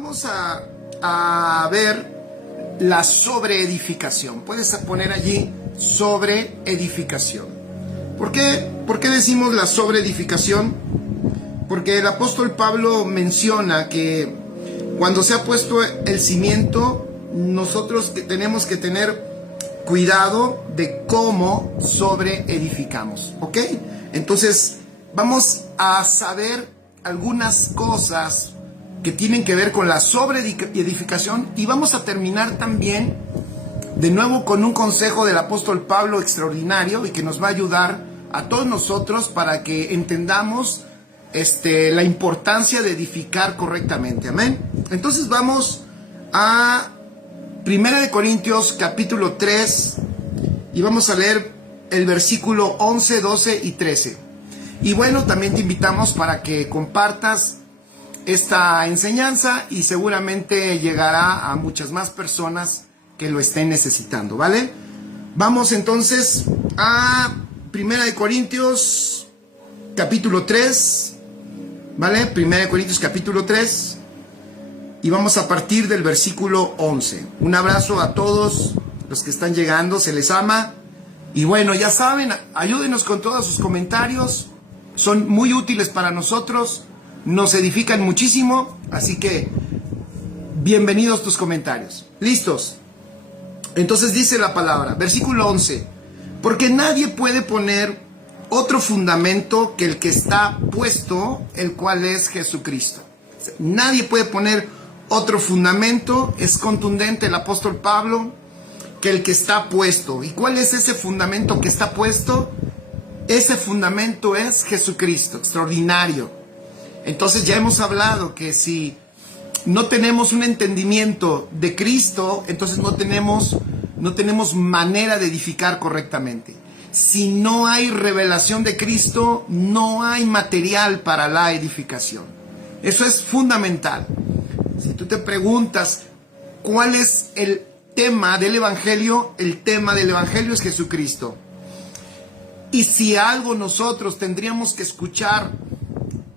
Vamos a ver la sobreedificación. Puedes poner allí sobreedificación. ¿Por qué decimos la sobreedificación? Porque el apóstol Pablo menciona que cuando se ha puesto el cimiento, nosotros tenemos que tener cuidado de cómo sobreedificamos, ¿ok? Entonces, vamos a saber algunas cosas que tienen que ver con la sobreedificación y vamos a terminar también de nuevo con un consejo del apóstol Pablo extraordinario y que nos va a ayudar a todos nosotros para que entendamos la importancia de edificar correctamente. Amén. Entonces vamos a 1 Corintios capítulo 3 y vamos a leer el versículo 11, 12 y 13. Y bueno, también te invitamos para que compartas esta enseñanza y seguramente llegará a muchas más personas que lo estén necesitando, ¿vale? Vamos entonces a 1 Corintios capítulo 3, ¿vale? 1 Corintios capítulo 3 y vamos a partir del versículo 11. Un abrazo a todos los que están llegando, se les ama. Y bueno, ya saben, ayúdenos con todos sus comentarios, son muy útiles para nosotros, nos edifican muchísimo, así que bienvenidos tus comentarios. ¿Listos? Entonces dice la palabra, versículo 11, porque nadie puede poner otro fundamento que el que está puesto, el cual es Jesucristo. Nadie puede poner otro fundamento, es contundente el apóstol Pablo, que el que está puesto. ¿Y cuál es ese fundamento que está puesto? Ese fundamento es Jesucristo, extraordinario. Entonces ya hemos hablado que si no tenemos un entendimiento de Cristo, entonces no tenemos manera de edificar correctamente. Si no hay revelación de Cristo, no hay material para la edificación. Eso es fundamental. Si tú te preguntas cuál es el tema del Evangelio, el tema del Evangelio es Jesucristo. Y si algo nosotros tendríamos que escuchar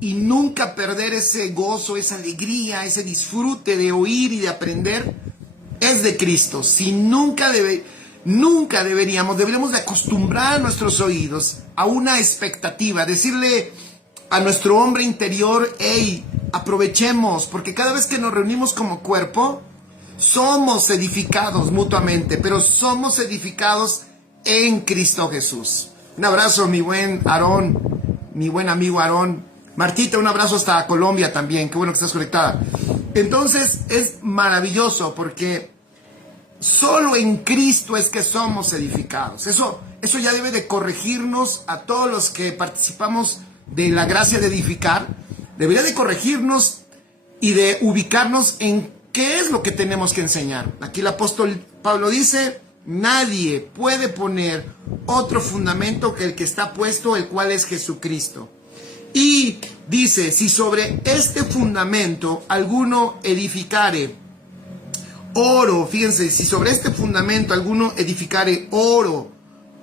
y nunca perder ese gozo, esa alegría, ese disfrute de oír y de aprender, es de Cristo. Si nunca deberíamos de acostumbrar nuestros oídos a una expectativa, decirle a nuestro hombre interior, hey, aprovechemos, porque cada vez que nos reunimos como cuerpo, somos edificados mutuamente, pero somos edificados en Cristo Jesús. Un abrazo, mi buen Aarón, mi buen amigo Aarón. Martita, un abrazo hasta Colombia también, qué bueno que estás conectada. Entonces es maravilloso porque solo en Cristo es que somos edificados. Eso ya debe de corregirnos a todos los que participamos de la gracia de edificar. Debería de corregirnos y de ubicarnos en qué es lo que tenemos que enseñar. Aquí el apóstol Pablo dice, nadie puede poner otro fundamento que el que está puesto, el cual es Jesucristo. Y dice, si sobre este fundamento alguno edificare oro, fíjense, si sobre este fundamento alguno edificare oro,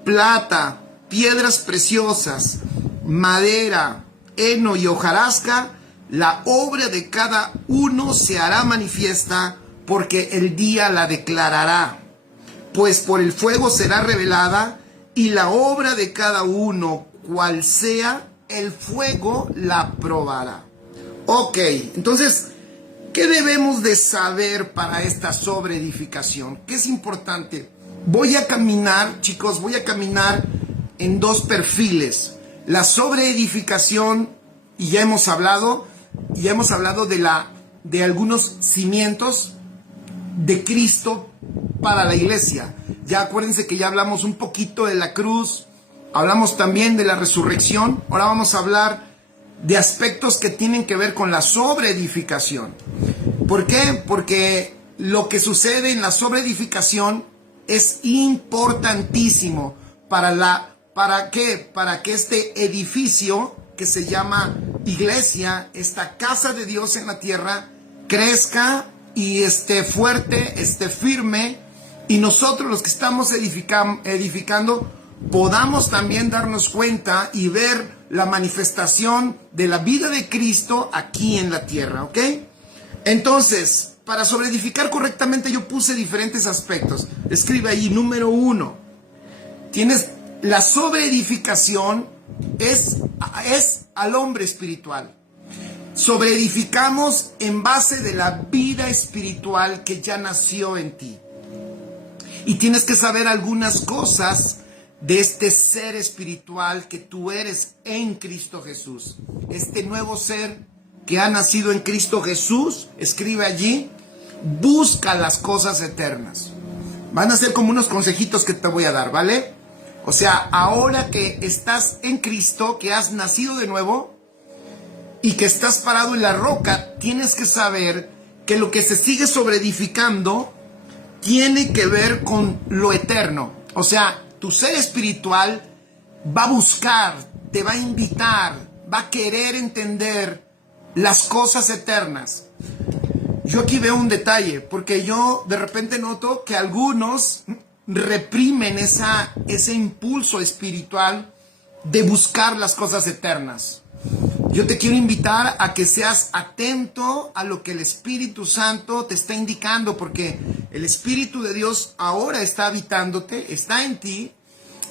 plata, piedras preciosas, madera, heno y hojarasca, la obra de cada uno se hará manifiesta, porque el día la declarará, pues por el fuego será revelada, y la obra de cada uno, cual sea, el fuego la probará. Ok, entonces, ¿qué debemos de saber para esta sobreedificación? ¿Qué es importante? Voy a caminar, chicos, en dos perfiles. La sobreedificación, y ya hemos hablado de algunos cimientos de Cristo para la iglesia. Ya acuérdense que ya hablamos un poquito de la cruz, hablamos también de la resurrección. Ahora vamos a hablar de aspectos que tienen que ver con la sobreedificación. ¿Por qué? Porque lo que sucede en la sobreedificación es importantísimo ¿para qué? Para que este edificio que se llama iglesia, esta casa de Dios en la tierra, crezca y esté fuerte, esté firme, y nosotros los que estamos edificando podamos también darnos cuenta y ver la manifestación de la vida de Cristo aquí en la tierra, ¿ok? Entonces, para sobreedificar correctamente yo puse diferentes aspectos. Escribe ahí, número 1. Tienes la sobreedificación es al hombre espiritual. Sobreedificamos en base de la vida espiritual que ya nació en ti. Y tienes que saber algunas cosas de este ser espiritual que tú eres en Cristo Jesús. Este nuevo ser que ha nacido en Cristo Jesús, escribe allí, busca las cosas eternas. Van a ser como unos consejitos que te voy a dar, ¿vale? O sea, ahora que estás en Cristo, que has nacido de nuevo y que estás parado en la roca, tienes que saber que lo que se sigue sobreedificando tiene que ver con lo eterno. O sea, tu ser espiritual va a buscar, te va a invitar, va a querer entender las cosas eternas. Yo aquí veo un detalle, porque yo de repente noto que algunos reprimen ese impulso espiritual de buscar las cosas eternas. Yo te quiero invitar a que seas atento a lo que el Espíritu Santo te está indicando, porque el Espíritu de Dios ahora está habitándote, está en ti,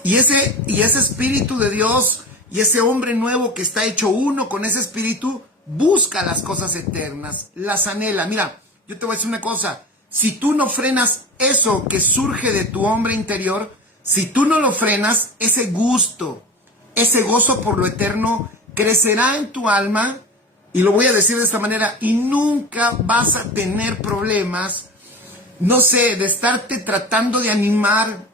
y ese Espíritu de Dios y ese hombre nuevo que está hecho uno con ese Espíritu busca las cosas eternas, las anhela. Mira, yo te voy a decir una cosa, si tú no frenas eso que surge de tu hombre interior, si tú no lo frenas, ese gusto, ese gozo por lo eterno crecerá en tu alma, y lo voy a decir de esta manera, y nunca vas a tener problemas, no sé, de estarte tratando de animar,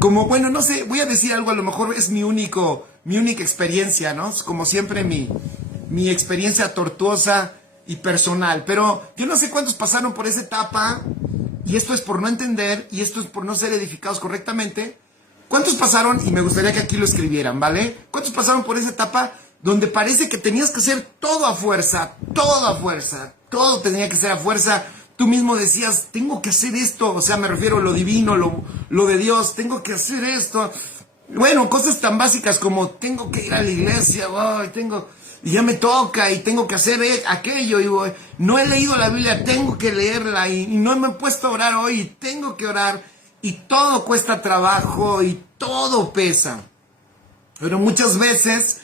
como, bueno, no sé, voy a decir algo, a lo mejor es mi única experiencia, ¿no? Como siempre mi experiencia tortuosa y personal, pero yo no sé cuántos pasaron por esa etapa, y esto es por no entender, y esto es por no ser edificados correctamente. ¿Cuántos pasaron? Y me gustaría que aquí lo escribieran, ¿vale? ¿Cuántos pasaron por esa etapa donde parece que tenías que hacer todo a fuerza, todo tenía que ser a fuerza? Tú mismo decías, tengo que hacer esto, o sea, me refiero a lo divino, lo de Dios, tengo que hacer esto. Bueno, cosas tan básicas como tengo que ir a la iglesia, y ya me toca, y tengo que hacer aquello, y no he leído la Biblia, tengo que leerla, y no me he puesto a orar hoy, y tengo que orar. Y todo cuesta trabajo y todo pesa. Pero muchas veces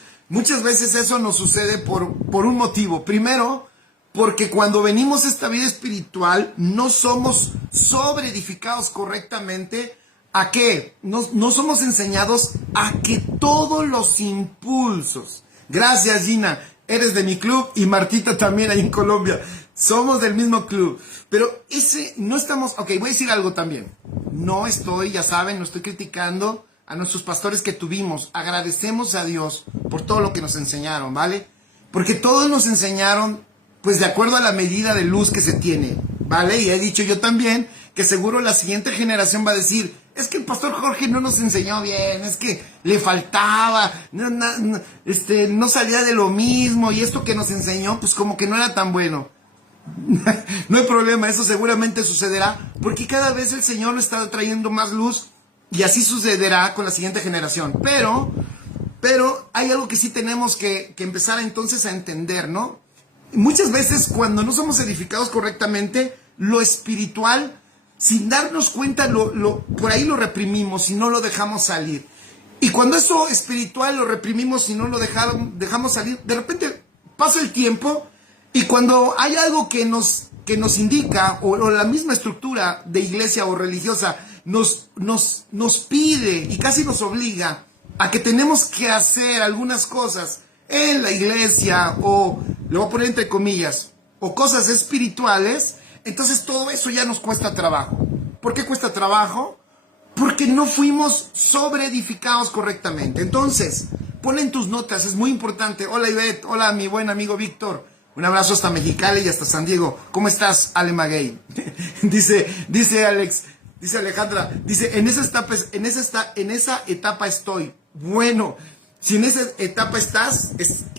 eso nos sucede por un motivo. Primero, porque cuando venimos a esta vida espiritual no somos sobreedificados correctamente. ¿A qué? No somos enseñados a que todos los impulsos. Gracias, Gina. Eres de mi club, y Martita también ahí en Colombia. Somos del mismo club. Pero no estamos... Ok, voy a decir algo también. No estoy criticando a nuestros pastores que tuvimos. Agradecemos a Dios por todo lo que nos enseñaron, ¿vale? Porque todos nos enseñaron, pues de acuerdo a la medida de luz que se tiene, ¿vale? Y he dicho yo también que seguro la siguiente generación va a decir, es que el pastor Jorge no nos enseñó bien, es que le faltaba, no salía de lo mismo, y esto que nos enseñó, pues como que no era tan bueno. No hay problema, eso seguramente sucederá, porque cada vez el Señor nos está trayendo más luz, y así sucederá con la siguiente generación. Pero hay algo que sí tenemos que empezar entonces a entender, ¿no? Muchas veces cuando no somos edificados correctamente, lo espiritual, sin darnos cuenta, por ahí lo reprimimos y no lo dejamos salir. Y cuando eso espiritual lo reprimimos y no lo dejamos salir, de repente pasa el tiempo, y cuando hay algo que nos indica, o la misma estructura de iglesia o religiosa nos pide y casi nos obliga a que tenemos que hacer algunas cosas en la iglesia, o le voy a poner entre comillas, o cosas espirituales, entonces todo eso ya nos cuesta trabajo. ¿Por qué cuesta trabajo? Porque no fuimos sobreedificados correctamente. Entonces, pon en tus notas, es muy importante. Hola Ivette, hola mi buen amigo Víctor. Un abrazo hasta Mexicali y hasta San Diego. ¿Cómo estás, Ale Maguey? dice Alex, dice Alejandra, dice, en esa etapa estoy. Bueno, si en esa etapa estás,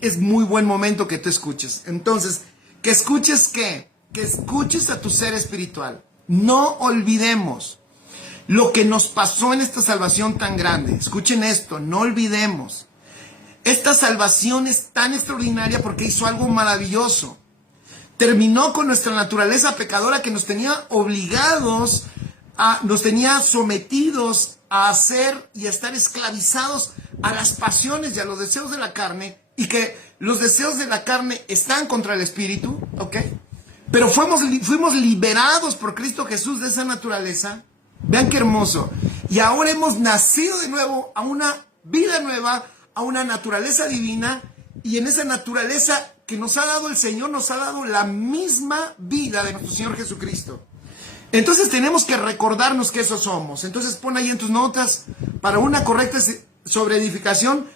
es muy buen momento que tú escuches. Entonces, ¿que escuches qué? Que escuches a tu ser espiritual. No olvidemos lo que nos pasó en esta salvación tan grande. Escuchen esto, no olvidemos. Esta salvación es tan extraordinaria porque hizo algo maravilloso. terminó con nuestra naturaleza pecadora que nos tenía obligados, nos tenía sometidos a hacer y a estar esclavizados a las pasiones y a los deseos de la carne, y que los deseos de la carne están contra el espíritu, ¿ok? Pero fuimos liberados por Cristo Jesús de esa naturaleza. Vean qué hermoso. Y ahora hemos nacido de nuevo a una vida nueva, a una naturaleza divina, y en esa naturaleza que nos ha dado el Señor, nos ha dado la misma vida de nuestro Señor Jesucristo. Entonces tenemos que recordarnos que eso somos. Entonces pon ahí en tus notas: para una correcta sobreedificación,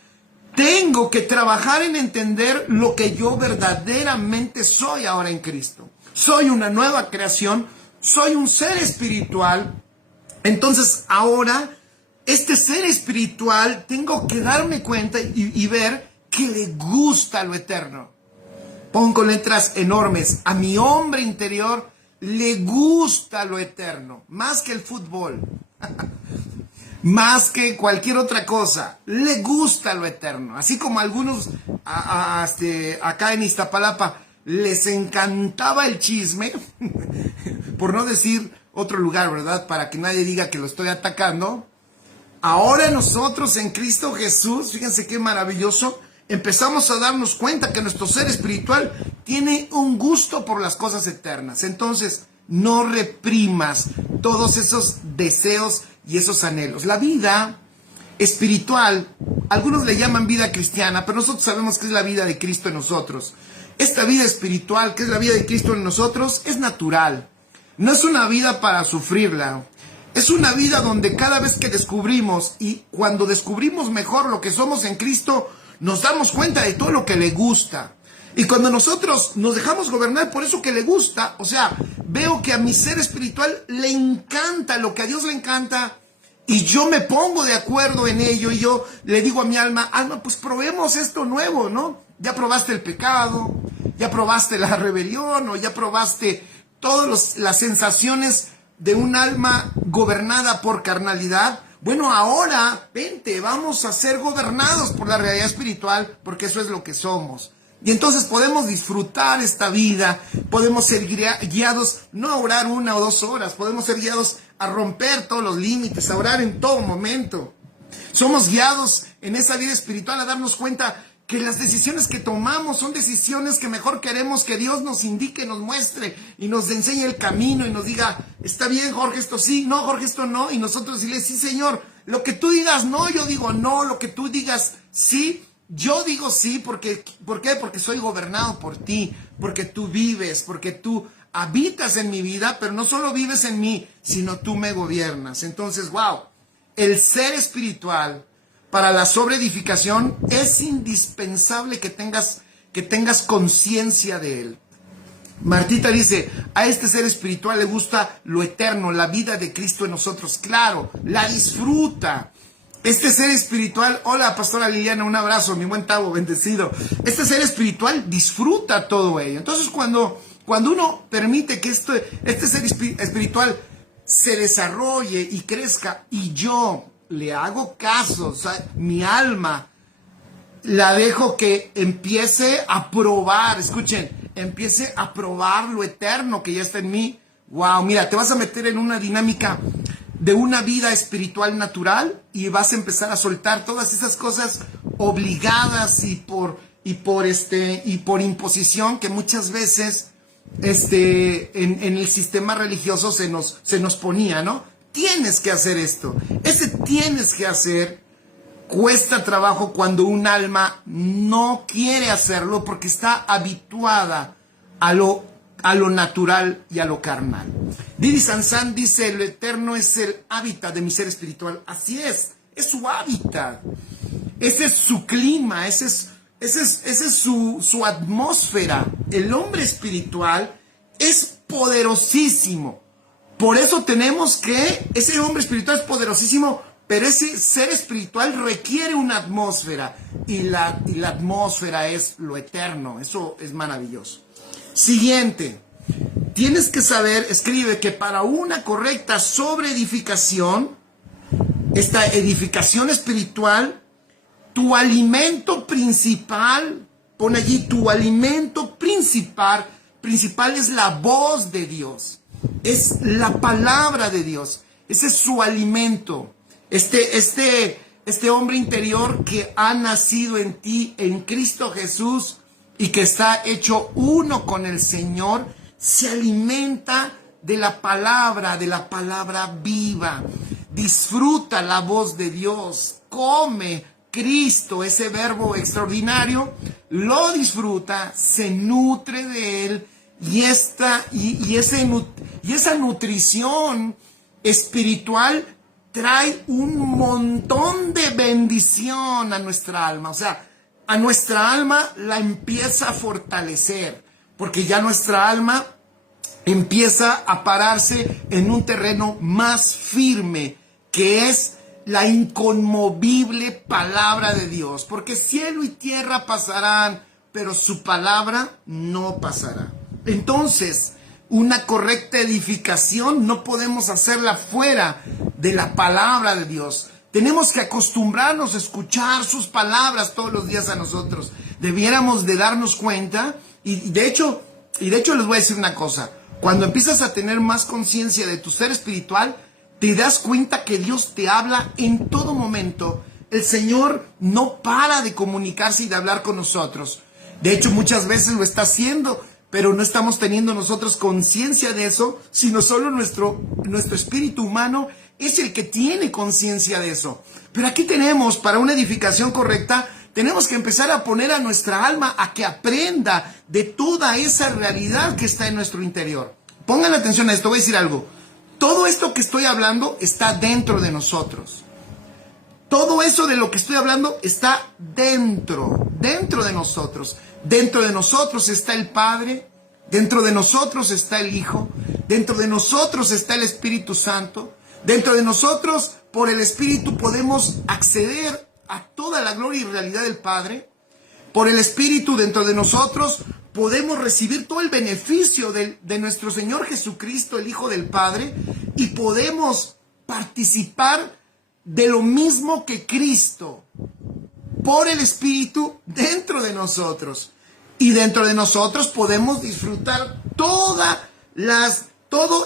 tengo que trabajar en entender lo que yo verdaderamente soy ahora en Cristo. Soy una nueva creación, soy un ser espiritual. Entonces ahora, este ser espiritual, tengo que darme cuenta y ver que le gusta lo eterno. Pon con letras enormes: a mi hombre interior le gusta lo eterno, más que el fútbol, más que cualquier otra cosa, le gusta lo eterno. Así como a algunos acá en Iztapalapa les encantaba el chisme, por no decir otro lugar, ¿verdad? Para que nadie diga que lo estoy atacando. Ahora nosotros en Cristo Jesús, fíjense qué maravilloso, empezamos a darnos cuenta que nuestro ser espiritual tiene un gusto por las cosas eternas. Entonces, no reprimas todos esos deseos y esos anhelos. La vida espiritual, algunos le llaman vida cristiana, pero nosotros sabemos que es la vida de Cristo en nosotros. Esta vida espiritual, que es la vida de Cristo en nosotros, es natural. No es una vida para sufrirla. Es una vida donde cada vez que descubrimos, y cuando descubrimos mejor lo que somos en Cristo, nos damos cuenta de todo lo que le gusta. Y cuando nosotros nos dejamos gobernar por eso que le gusta, o sea, veo que a mi ser espiritual le encanta lo que a Dios le encanta, y yo me pongo de acuerdo en ello, y yo le digo a mi alma: alma, pues probemos esto nuevo, ¿no? Ya probaste el pecado, ya probaste la rebelión, o ya probaste todas las sensaciones de un alma gobernada por carnalidad. Bueno, ahora, vente, vamos a ser gobernados por la realidad espiritual, porque eso es lo que somos. Y entonces podemos disfrutar esta vida, podemos ser guiados, no a orar 1 o 2 horas, podemos ser guiados a romper todos los límites, a orar en todo momento. Somos guiados en esa vida espiritual a darnos cuenta que las decisiones que tomamos son decisiones que mejor queremos que Dios nos indique, nos muestre y nos enseñe el camino y nos diga: está bien, Jorge, esto sí; no, Jorge, esto no. Y nosotros decirle: sí, Señor, lo que tú digas no, yo digo no; lo que tú digas sí, yo digo sí. ¿Por qué? Porque soy gobernado por ti, porque tú vives, porque tú habitas en mi vida, pero no solo vives en mí, sino tú me gobiernas. Entonces, wow, el ser espiritual para la sobreedificación es indispensable que tengas conciencia de él. Martita dice: a este ser espiritual le gusta lo eterno, la vida de Cristo en nosotros. Claro, la disfruta. Este ser espiritual, hola pastora Liliana, un abrazo, mi buen Tavo, bendecido. Este ser espiritual disfruta todo ello. Entonces cuando uno permite que este ser espiritual se desarrolle y crezca, y yo le hago caso, o sea, mi alma la dejo que empiece a probar, escuchen, empiece a probar lo eterno que ya está en mí. Wow, mira, te vas a meter en una dinámica de una vida espiritual natural y vas a empezar a soltar todas esas cosas obligadas y por imposición que muchas veces en el sistema religioso se nos ponía, ¿no? Tienes que hacer esto. Ese tienes que hacer cuesta trabajo cuando un alma no quiere hacerlo porque está habituada a lo natural y a lo carnal. Didi Sansan dice: lo eterno es el hábitat de mi ser espiritual. Así es su hábitat. Ese es su clima, ese es su atmósfera. El hombre espiritual es poderosísimo. Por eso ese hombre espiritual es poderosísimo, pero ese ser espiritual requiere una atmósfera. Y la atmósfera es lo eterno. Eso es maravilloso. Siguiente. Tienes que saber, escribe, que para una correcta sobreedificación, esta edificación espiritual, tu alimento principal, pon allí, tu alimento principal principal es la voz de Dios, es la palabra de Dios, ese es su alimento. Este hombre interior que ha nacido en ti, en Cristo Jesús, y que está hecho uno con el Señor, se alimenta de la palabra viva. Disfruta la voz de Dios, come Cristo, ese verbo extraordinario, lo disfruta, se nutre de él, y esa nutrición espiritual trae un montón de bendición a nuestra alma. O sea, a nuestra alma la empieza a fortalecer, porque ya nuestra alma empieza a pararse en un terreno más firme, que es la inconmovible palabra de Dios. Porque cielo y tierra pasarán, pero su palabra no pasará. Entonces, una correcta edificación no podemos hacerla fuera de la palabra de Dios. Tenemos que acostumbrarnos a escuchar sus palabras todos los días a nosotros. Debiéramos de darnos cuenta, y de hecho les voy a decir una cosa. Cuando empiezas a tener más conciencia de tu ser espiritual, te das cuenta que Dios te habla en todo momento. El Señor no para de comunicarse y de hablar con nosotros. De hecho, muchas veces lo está haciendo, pero no estamos teniendo nosotros conciencia de eso, sino solo nuestro espíritu humano es el que tiene conciencia de eso. Pero aquí tenemos, para una edificación correcta, tenemos que empezar a poner a nuestra alma a que aprenda de toda esa realidad que está en nuestro interior. Pongan atención a esto, voy a decir algo. Todo esto que estoy hablando está dentro de nosotros. Todo eso de lo que estoy hablando está dentro de nosotros. Dentro de nosotros está el Padre, dentro de nosotros está el Hijo, dentro de nosotros está el Espíritu Santo, dentro de nosotros, por el Espíritu, podemos acceder a toda la gloria y realidad del Padre. Por el Espíritu, dentro de nosotros, podemos recibir todo el beneficio de nuestro Señor Jesucristo, el Hijo del Padre, y podemos participar de lo mismo que Cristo, por el Espíritu dentro de nosotros. Y dentro de nosotros podemos disfrutar todo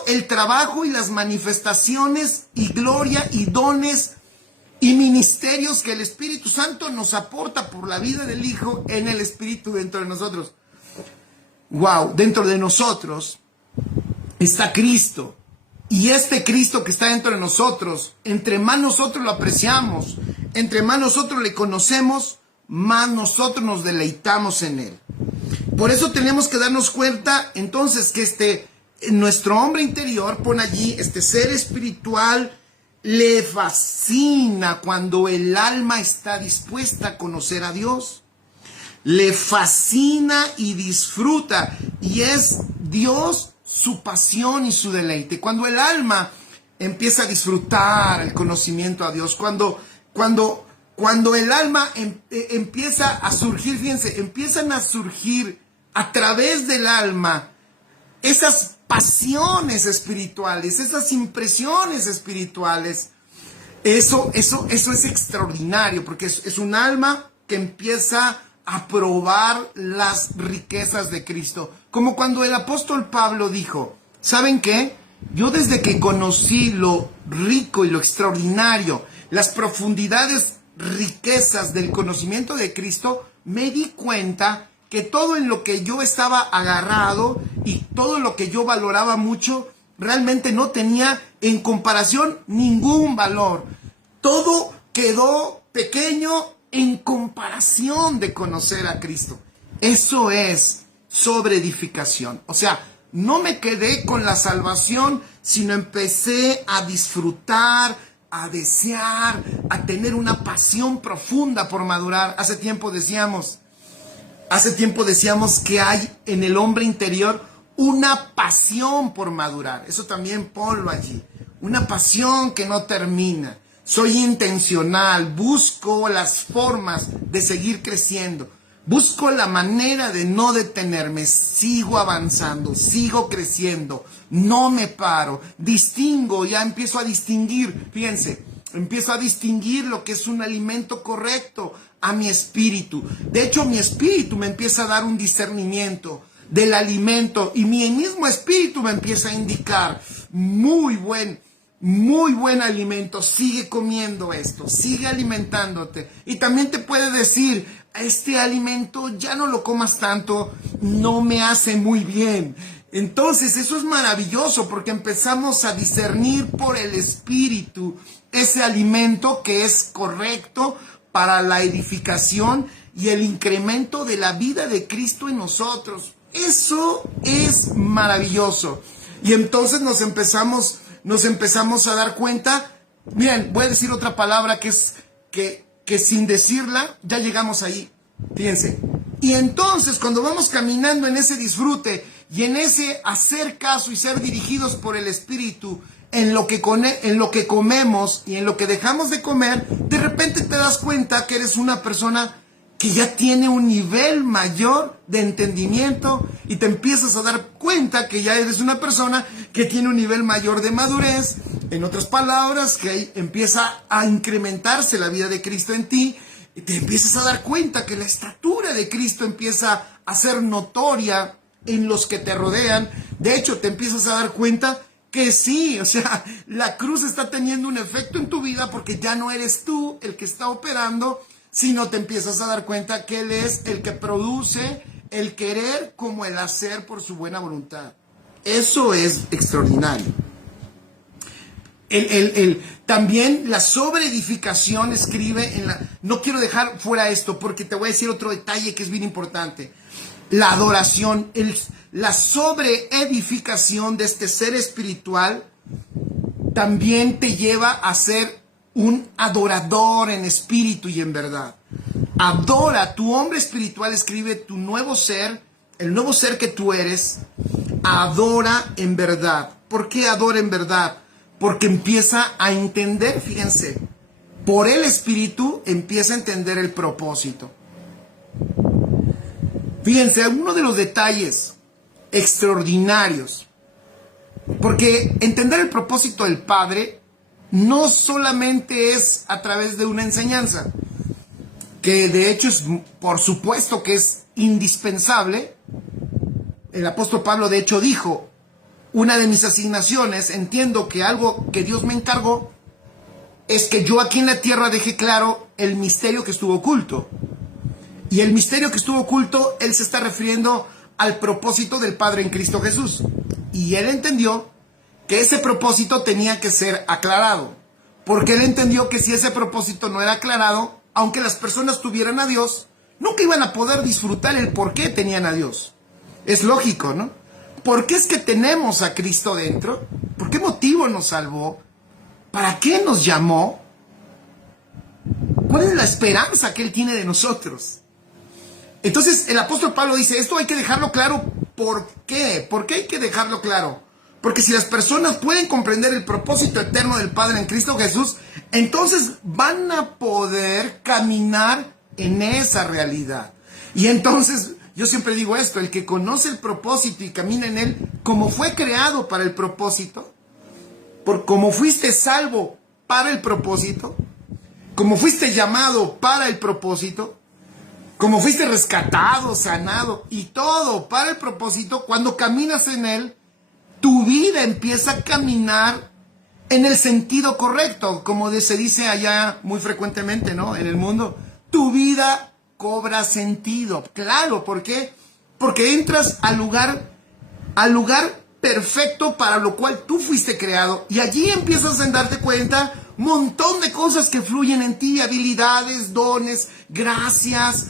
el trabajo y las manifestaciones y gloria y dones y ministerios que el Espíritu Santo nos aporta por la vida del Hijo en el Espíritu dentro de nosotros. Wow, dentro de nosotros está Cristo. Y este Cristo que está dentro de nosotros, entre más nosotros lo apreciamos, entre más nosotros le conocemos, más nosotros nos deleitamos en él. Por eso tenemos que darnos cuenta entonces que nuestro hombre interior, pone allí, este ser espiritual, le fascina cuando el alma está dispuesta a conocer a Dios. Le fascina y disfruta, y es Dios su pasión y su deleite. Cuando el alma empieza a disfrutar el conocimiento a Dios, cuando el alma empieza a surgir, fíjense, empiezan a surgir a través del alma esas pasiones espirituales, esas impresiones espirituales. Eso es extraordinario, porque es un alma que empieza a probar las riquezas de Cristo. Como cuando el apóstol Pablo dijo, ¿saben qué? Yo desde que conocí lo rico y lo extraordinario, las profundidades, riquezas del conocimiento de Cristo, me di cuenta que todo en lo que yo estaba agarrado y todo lo que yo valoraba mucho, realmente no tenía en comparación ningún valor. Todo quedó pequeño en comparación de conocer a Cristo. Eso es sobreedificación. O sea, no me quedé con la salvación, sino empecé a disfrutar, a desear, a tener una pasión profunda por madurar. Hace tiempo decíamos que hay en el hombre interior una pasión por madurar. Eso también ponlo allí. Una pasión que no termina. Soy intencional, busco las formas de seguir creciendo, busco la manera de no detenerme, sigo avanzando, sigo creciendo, no me paro, distingo, ya empiezo a distinguir, fíjense, empiezo a distinguir lo que es un alimento correcto a mi espíritu. De hecho, mi espíritu me empieza a dar un discernimiento del alimento y mi mismo espíritu me empieza a indicar, muy buen alimento, sigue comiendo esto, sigue alimentándote. Y también te puede decir, este alimento ya no lo comas tanto, no me hace muy bien. Entonces eso es maravilloso porque empezamos a discernir por el espíritu ese alimento que es correcto para la edificación y el incremento de la vida de Cristo en nosotros. Eso es maravilloso. Y entonces nos empezamos a dar cuenta. Miren, voy a decir otra palabra que sin decirla ya llegamos ahí. Fíjense. Y entonces cuando vamos caminando en ese disfrute y en ese hacer caso y ser dirigidos por el Espíritu en lo que comemos y en lo que dejamos de comer, de repente te das cuenta que eres una persona que ya tiene un nivel mayor de entendimiento y te empiezas a dar cuenta que ya eres una persona que tiene un nivel mayor de madurez. En otras palabras, que ahí empieza a incrementarse la vida de Cristo en ti y te empiezas a dar cuenta que la estatura de Cristo empieza a ser notoria en los que te rodean. De hecho, te empiezas a dar cuenta que sí, o sea, la cruz está teniendo un efecto en tu vida porque ya no eres tú el que está operando, sino te empiezas a dar cuenta que Él es el que produce el querer como el hacer por su buena voluntad. Eso es extraordinario. También la sobreedificación escribe no quiero dejar fuera esto porque te voy a decir otro detalle que es bien importante. La adoración, la sobreedificación de este ser espiritual también te lleva a ser un adorador en espíritu y en verdad. Adora, tu hombre espiritual escribe tu nuevo ser, el nuevo ser que tú eres, adora en verdad. ¿Por qué adora en verdad? Porque empieza a entender, fíjense, por el espíritu empieza a entender el propósito. Fíjense, uno de los detalles extraordinarios, porque entender el propósito del Padre no solamente es a través de una enseñanza, que de hecho es, por supuesto que es indispensable. El apóstol Pablo de hecho dijo, una de mis asignaciones, entiendo que algo que Dios me encargó, es que yo aquí en la tierra deje claro el misterio que estuvo oculto. Y el misterio que estuvo oculto, él se está refiriendo al propósito del Padre en Cristo Jesús. Y él entendió que ese propósito tenía que ser aclarado. Porque él entendió que si ese propósito no era aclarado, aunque las personas tuvieran a Dios, nunca iban a poder disfrutar el por qué tenían a Dios. Es lógico, ¿no? ¿Por qué es que tenemos a Cristo dentro? ¿Por qué motivo nos salvó? ¿Para qué nos llamó? ¿Cuál es la esperanza que Él tiene de nosotros? Entonces el apóstol Pablo dice, esto hay que dejarlo claro. ¿Por qué? ¿Por qué hay que dejarlo claro? Porque si las personas pueden comprender el propósito eterno del Padre en Cristo Jesús, entonces van a poder caminar en esa realidad. Y entonces, yo siempre digo esto, el que conoce el propósito y camina en él, como fue creado para el propósito, como fuiste salvo para el propósito, como fuiste llamado para el propósito, como fuiste rescatado, sanado y todo para el propósito, cuando caminas en él, tu vida empieza a caminar en el sentido correcto, como se dice allá muy frecuentemente, ¿no? En el mundo, tu vida cobra sentido. Claro, ¿por qué? Porque entras al lugar perfecto para lo cual tú fuiste creado y allí empiezas a darte cuenta un montón de cosas que fluyen en ti, habilidades, dones, gracias,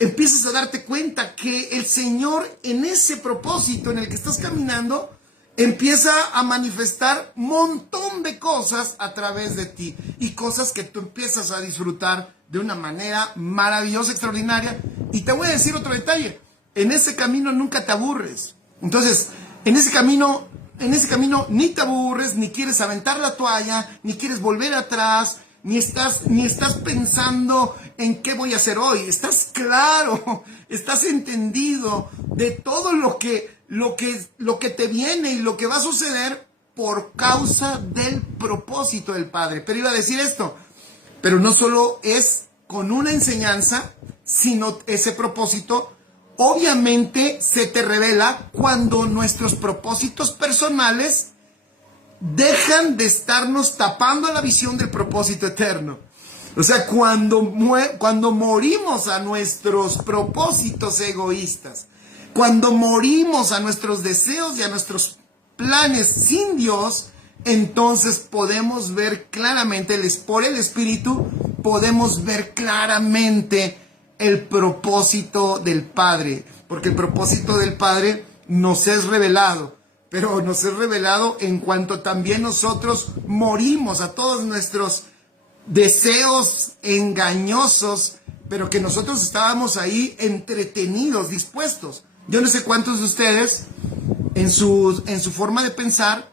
empiezas a darte cuenta que el Señor en ese propósito en el que estás caminando empieza a manifestar un montón de cosas a través de ti y cosas que tú empiezas a disfrutar de una manera maravillosa, extraordinaria. Y te voy a decir otro detalle, en ese camino nunca te aburres. Entonces, en ese camino ni te aburres, ni quieres aventar la toalla, ni quieres volver atrás, ni estás pensando en qué voy a hacer hoy. Estás claro, estás entendido de todo lo que te viene y lo que va a suceder por causa del propósito del Padre. Pero iba a decir esto, pero no solo es con una enseñanza, sino ese propósito obviamente se te revela cuando nuestros propósitos personales dejan de estarnos tapando la visión del propósito eterno. O sea, cuando morimos a nuestros propósitos egoístas, cuando morimos a nuestros deseos y a nuestros planes sin Dios, entonces podemos ver claramente, por el Espíritu, podemos ver claramente el propósito del Padre. Porque el propósito del Padre nos es revelado, pero nos es revelado en cuanto también nosotros morimos a todos nuestros deseos engañosos, pero que nosotros estábamos ahí entretenidos, dispuestos. Yo no sé cuántos de ustedes, en su forma de pensar,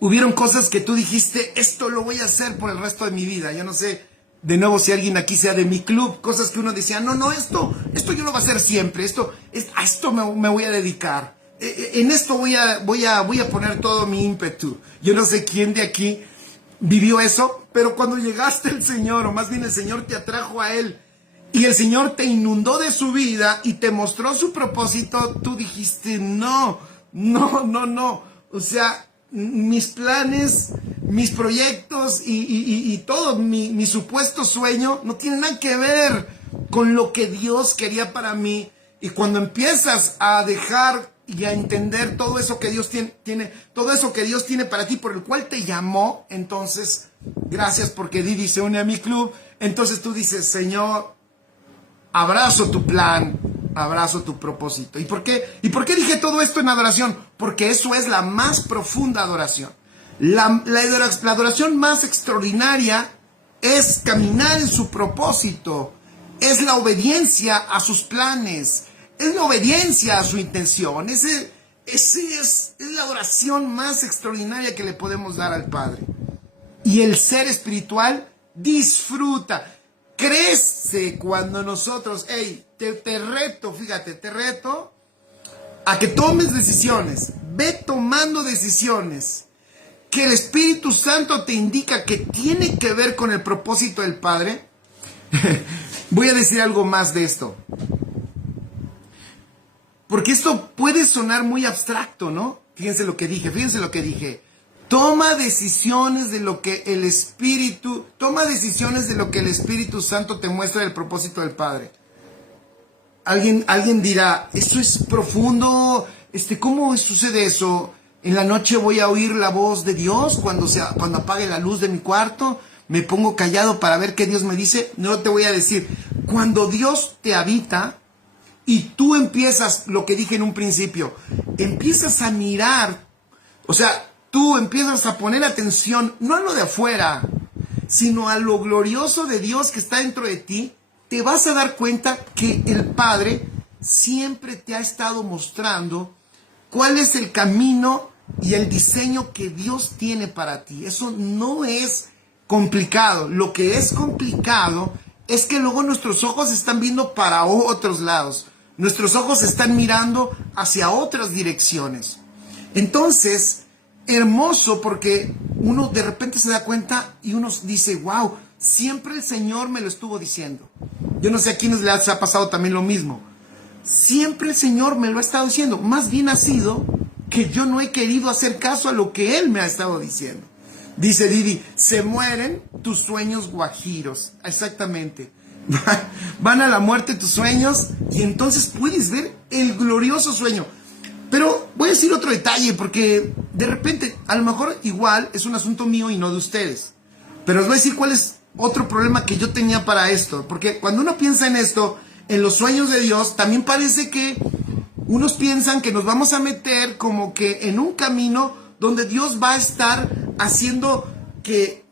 hubieron cosas que tú dijiste, esto lo voy a hacer por el resto de mi vida. Yo no sé, de nuevo, si alguien aquí sea de mi club, cosas que uno decía, no, esto yo lo voy a hacer siempre, a esto me voy a dedicar. En esto voy a poner todo mi ímpetu. Yo no sé quién de aquí vivió eso, pero cuando llegaste al Señor, o más bien el Señor te atrajo a Él, y el Señor te inundó de su vida y te mostró su propósito, tú dijiste, no. O sea, mis planes, mis proyectos y todo mi supuesto sueño no tiene nada que ver con lo que Dios quería para mí. Y cuando empiezas a dejar y a entender todo eso que Dios todo eso que Dios tiene para ti, por el cual te llamó, entonces, gracias porque Didi se une a mi club, entonces tú dices, Señor, abrazo tu plan, abrazo tu propósito. ¿Y por qué dije todo esto en adoración? Porque eso es la más profunda adoración. La adoración más extraordinaria es caminar en su propósito, es la obediencia a sus planes, es la obediencia a su intención. Ese es la adoración más extraordinaria que le podemos dar al Padre. Y el ser espiritual disfruta, crece cuando nosotros, te reto, fíjate, te reto a que tomes decisiones, ve tomando decisiones que el Espíritu Santo te indica que tiene que ver con el propósito del Padre. Voy a decir algo más de esto, porque esto puede sonar muy abstracto, ¿no? Fíjense lo que dije. Toma decisiones de lo que el Espíritu Santo te muestra del propósito del Padre. Alguien dirá, eso es profundo, ¿cómo sucede eso? En la noche voy a oír la voz de Dios cuando apague la luz de mi cuarto, me pongo callado para ver qué Dios me dice. No te voy a decir, cuando Dios te habita y tú empiezas, lo que dije en un principio, empiezas a mirar, o sea, tú empiezas a poner atención, no a lo de afuera, sino a lo glorioso de Dios que está dentro de ti, te vas a dar cuenta que el Padre siempre te ha estado mostrando cuál es el camino y el diseño que Dios tiene para ti. Eso no es complicado. Lo que es complicado es que luego nuestros ojos están viendo para otros lados. Nuestros ojos están mirando hacia otras direcciones. Entonces, hermoso, porque uno de repente se da cuenta y uno dice, wow, siempre el Señor me lo estuvo diciendo. Yo no sé a quiénes les ha pasado también lo mismo. Siempre el Señor me lo ha estado diciendo. Más bien ha sido que yo no he querido hacer caso a lo que Él me ha estado diciendo. Dice Didi, se mueren tus sueños guajiros. Exactamente. Van a la muerte tus sueños y entonces puedes ver el glorioso sueño. Pero voy a decir otro detalle, porque de repente, a lo mejor igual es un asunto mío y no de ustedes. Pero os voy a decir cuál es otro problema que yo tenía para esto. Porque cuando uno piensa en esto, en los sueños de Dios, también parece que unos piensan que nos vamos a meter como que en un camino donde Dios va a estar haciendo que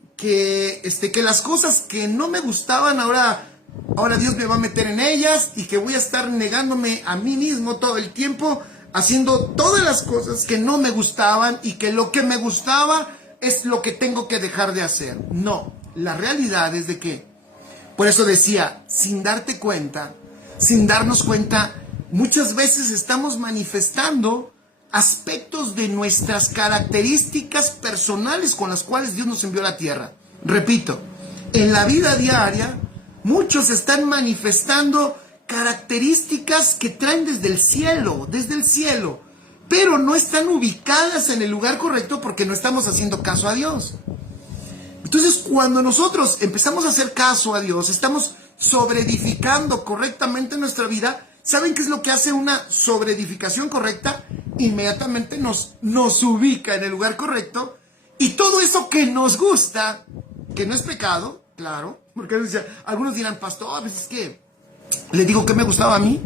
las cosas que no me gustaban, ahora Dios me va a meter en ellas, y que voy a estar negándome a mí mismo todo el tiempo, haciendo todas las cosas que no me gustaban, y que lo que me gustaba es lo que tengo que dejar de hacer. No, la realidad es de que, por eso decía, sin darnos cuenta, muchas veces estamos manifestando aspectos de nuestras características personales con las cuales Dios nos envió a la tierra. Repito, en la vida diaria, muchos están manifestando características que traen desde el cielo, pero no están ubicadas en el lugar correcto porque no estamos haciendo caso a Dios. Entonces, cuando nosotros empezamos a hacer caso a Dios, estamos sobreedificando correctamente nuestra vida. ¿Saben qué es lo que hace una sobreedificación correcta? Inmediatamente nos ubica en el lugar correcto, y todo eso que nos gusta, que no es pecado, claro, porque algunos dirán, pastor, a veces que le digo que me gustaba a mí,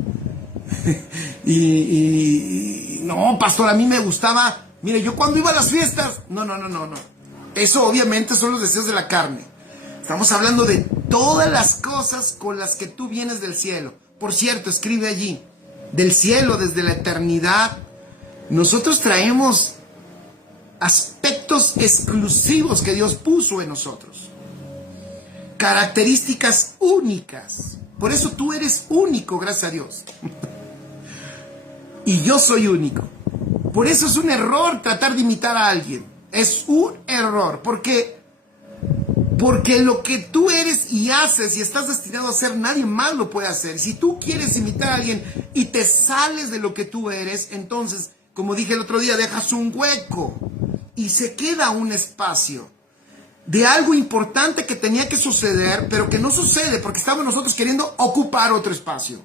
y no, pastor, a mí me gustaba, mire, yo cuando iba a las fiestas, no, eso obviamente son los deseos de la carne. Estamos hablando de todas las cosas con las que tú vienes del cielo. Por cierto, escribe allí, del cielo, desde la eternidad, nosotros traemos aspectos exclusivos que Dios puso en nosotros. Características únicas. Por eso tú eres único, gracias a Dios. Y yo soy único. Por eso es un error tratar de imitar a alguien. Es un error, porque lo que tú eres y haces y estás destinado a hacer, nadie más lo puede hacer. Si tú quieres imitar a alguien y te sales de lo que tú eres, entonces, como dije el otro día, dejas un hueco y se queda un espacio de algo importante que tenía que suceder, pero que no sucede porque estamos nosotros queriendo ocupar otro espacio.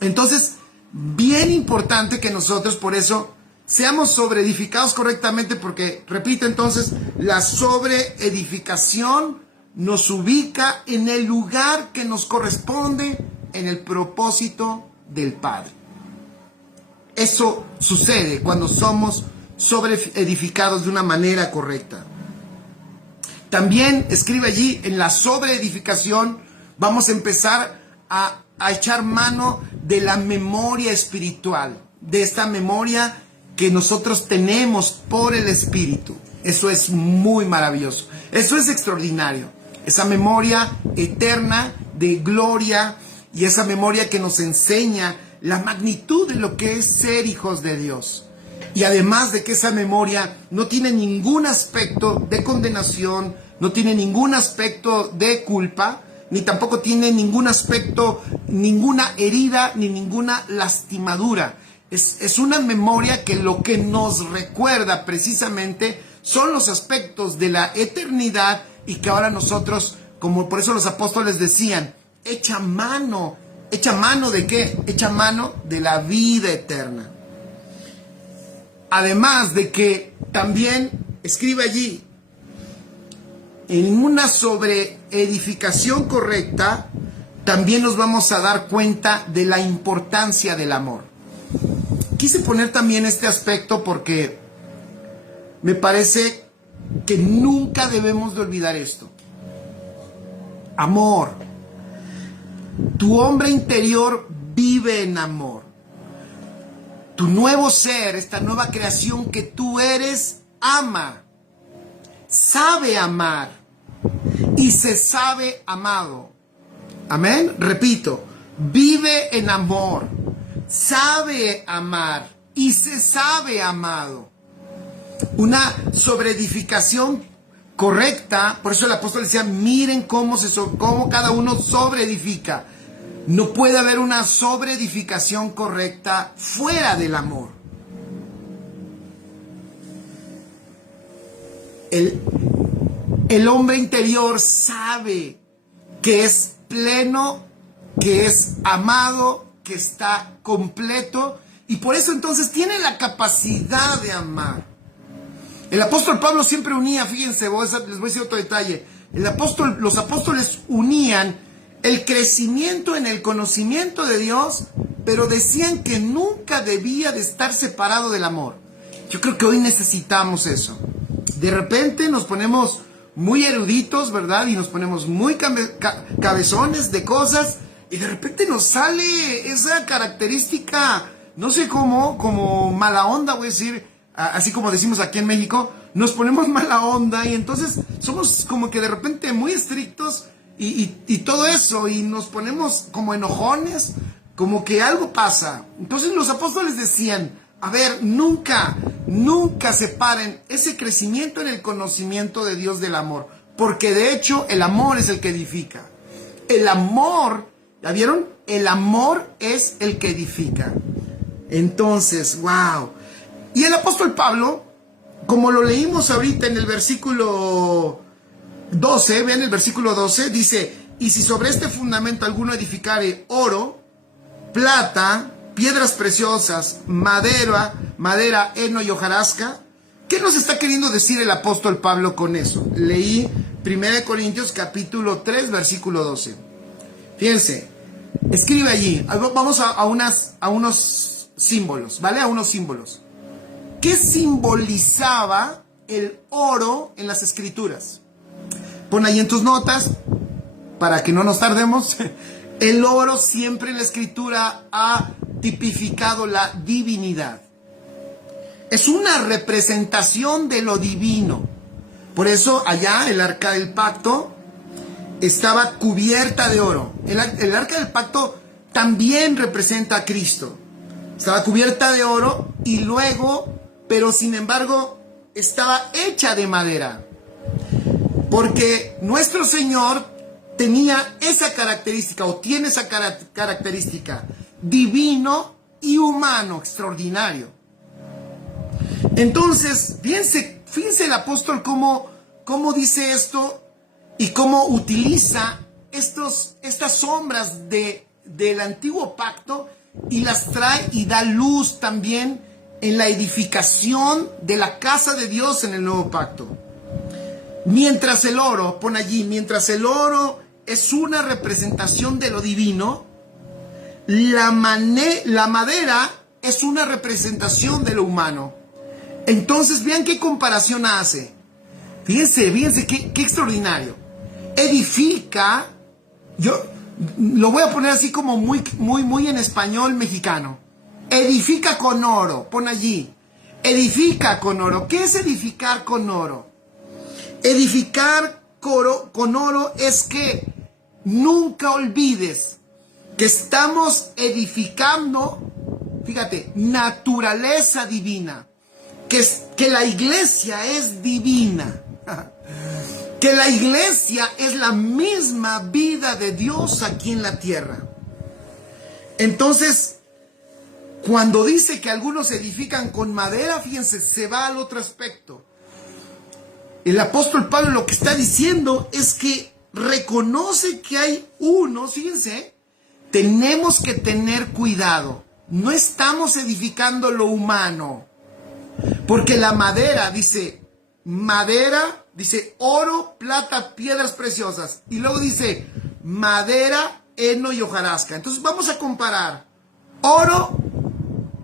Entonces, bien importante que nosotros, por eso, seamos sobreedificados correctamente, porque, repito entonces, la sobreedificación nos ubica en el lugar que nos corresponde, en el propósito del Padre. Eso sucede cuando somos sobreedificados de una manera correcta. También escribe allí, en la sobreedificación vamos a empezar a echar mano de la memoria espiritual, de esta memoria que nosotros tenemos por el Espíritu. Eso es muy maravilloso, eso es extraordinario, esa memoria eterna de gloria, y esa memoria que nos enseña la magnitud de lo que es ser hijos de Dios. Y además de que esa memoria no tiene ningún aspecto de condenación, no tiene ningún aspecto de culpa, ni tampoco tiene ningún aspecto, ninguna herida, ni ninguna lastimadura. Es una memoria que lo que nos recuerda precisamente son los aspectos de la eternidad, y que ahora nosotros, como por eso los apóstoles decían, echa mano ¿de qué? Echa mano de la vida eterna. Además de que también escribe allí, en una sobreedificación correcta, también nos vamos a dar cuenta de la importancia del amor. Quise poner también este aspecto porque me parece que nunca debemos de olvidar esto. Amor. Tu hombre interior vive en amor. Tu nuevo ser, esta nueva creación que tú eres, ama, sabe amar y se sabe amado. Amén. Repito, vive en amor, sabe amar y se sabe amado. Una sobreedificación correcta, por eso el apóstol decía, miren cómo cada uno sobreedifica. No puede haber una sobreedificación correcta fuera del amor. El hombre interior sabe que es pleno, que es amado, que está completo, y por eso entonces tiene la capacidad de amar. El apóstol Pablo siempre unía, fíjense, les voy a decir otro detalle, los apóstoles unían el crecimiento en el conocimiento de Dios, pero decían que nunca debía de estar separado del amor. Yo creo que hoy necesitamos eso. De repente nos ponemos muy eruditos, ¿verdad? Y nos ponemos muy cabezones de cosas, y de repente nos sale esa característica, no sé cómo, como mala onda, voy a decir, así como decimos aquí en México, nos ponemos mala onda, y entonces somos como que de repente muy estrictos, y todo eso, y nos ponemos como enojones, como que algo pasa. Entonces los apóstoles decían, a ver, nunca separen ese crecimiento en el conocimiento de Dios del amor, porque de hecho el amor es el que edifica. El amor ¿Ya vieron? El amor es el que edifica. Entonces, wow. Y el apóstol Pablo, como lo leímos ahorita en el versículo 12, vean el versículo 12, dice, y si sobre este fundamento alguno edificare oro, plata, piedras preciosas, madera, heno y hojarasca. ¿Qué nos está queriendo decir el apóstol Pablo con eso? Leí 1 Corintios capítulo 3, versículo 12. Fíjense, escribe allí, vamos a unos símbolos, ¿vale? A unos símbolos. ¿Qué simbolizaba el oro en las escrituras? Pon ahí en tus notas, para que no nos tardemos. El oro siempre en la escritura ha tipificado la divinidad. Es una representación de lo divino. Por eso allá el arca del pacto estaba cubierta de oro. El arca del pacto también representa a Cristo. Estaba cubierta de oro y luego, pero sin embargo, estaba hecha de madera. Porque nuestro Señor tenía esa característica, o tiene esa característica, divino y humano, extraordinario. Entonces, fíjense el apóstol cómo dice esto y cómo utiliza estas sombras del antiguo pacto y las trae y da luz también en la edificación de la casa de Dios en el nuevo pacto. Mientras el oro, pon allí, mientras el oro es una representación de lo divino, la madera es una representación de lo humano. Entonces, vean qué comparación hace. Fíjense qué extraordinario. Edifica, yo lo voy a poner así como muy en español mexicano. Edifica con oro, pon allí. Edifica con oro. ¿Qué es edificar con oro? Edificar con oro es que nunca olvides que estamos edificando, fíjate, naturaleza divina, que la iglesia es divina, que la iglesia es la misma vida de Dios aquí en la tierra. Entonces, cuando dice que algunos edifican con madera, fíjense, se va al otro aspecto. El apóstol Pablo lo que está diciendo es que reconoce que hay unos, fíjense, tenemos que tener cuidado. No estamos edificando lo humano. Porque la madera, dice oro, plata, piedras preciosas. Y luego dice madera, heno y hojarasca. Entonces vamos a comparar oro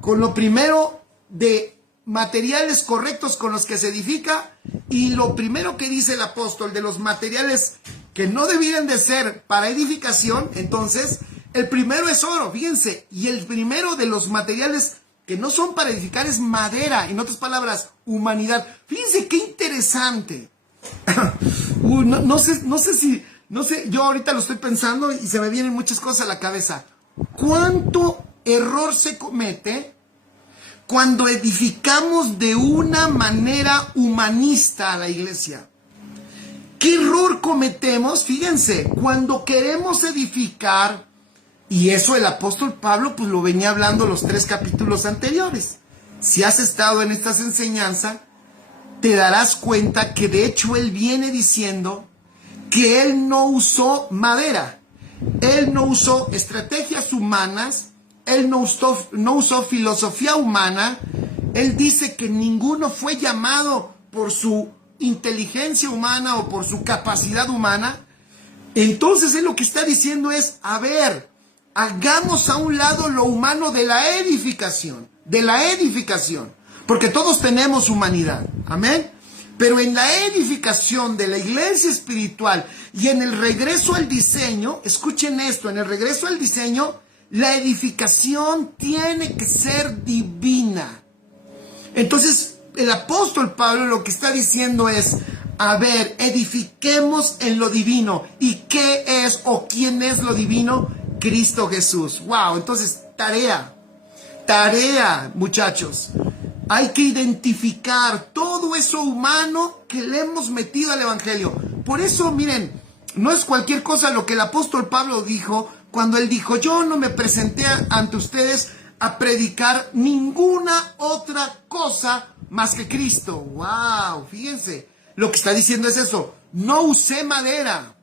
con lo primero de materiales correctos con los que se edifica, y lo primero que dice el apóstol de los materiales que no debieran de ser para edificación. Entonces el primero es oro, fíjense, y el primero de los materiales que no son para edificar es madera, en otras palabras, humanidad. Fíjense qué interesante. No sé, yo ahorita lo estoy pensando y se me vienen muchas cosas a la cabeza. ¿Cuánto error se comete cuando edificamos de una manera humanista a la iglesia? ¿Qué error cometemos? Fíjense, cuando queremos edificar, y eso el apóstol Pablo pues lo venía hablando los 3 capítulos anteriores. Si has estado en estas enseñanzas, te darás cuenta que de hecho él viene diciendo que él no usó madera, él no usó estrategias humanas, él no usó filosofía humana. Él dice que ninguno fue llamado por su inteligencia humana o por su capacidad humana. Entonces él lo que está diciendo es, a ver, hagamos a un lado lo humano de la edificación, porque todos tenemos humanidad, amén. Pero en la edificación de la iglesia espiritual y en el regreso al diseño, escuchen esto, en el regreso al diseño, la edificación tiene que ser divina. Entonces, el apóstol Pablo lo que está diciendo es, a ver, edifiquemos en lo divino. ¿Y qué es o quién es lo divino? Cristo Jesús. Wow, entonces, tarea, muchachos. Hay que identificar todo eso humano que le hemos metido al evangelio. Por eso, miren, no es cualquier cosa lo que el apóstol Pablo dijo, cuando él dijo, yo no me presenté ante ustedes a predicar ninguna otra cosa más que Cristo. ¡Wow! Fíjense, lo que está diciendo es eso. No usé madera,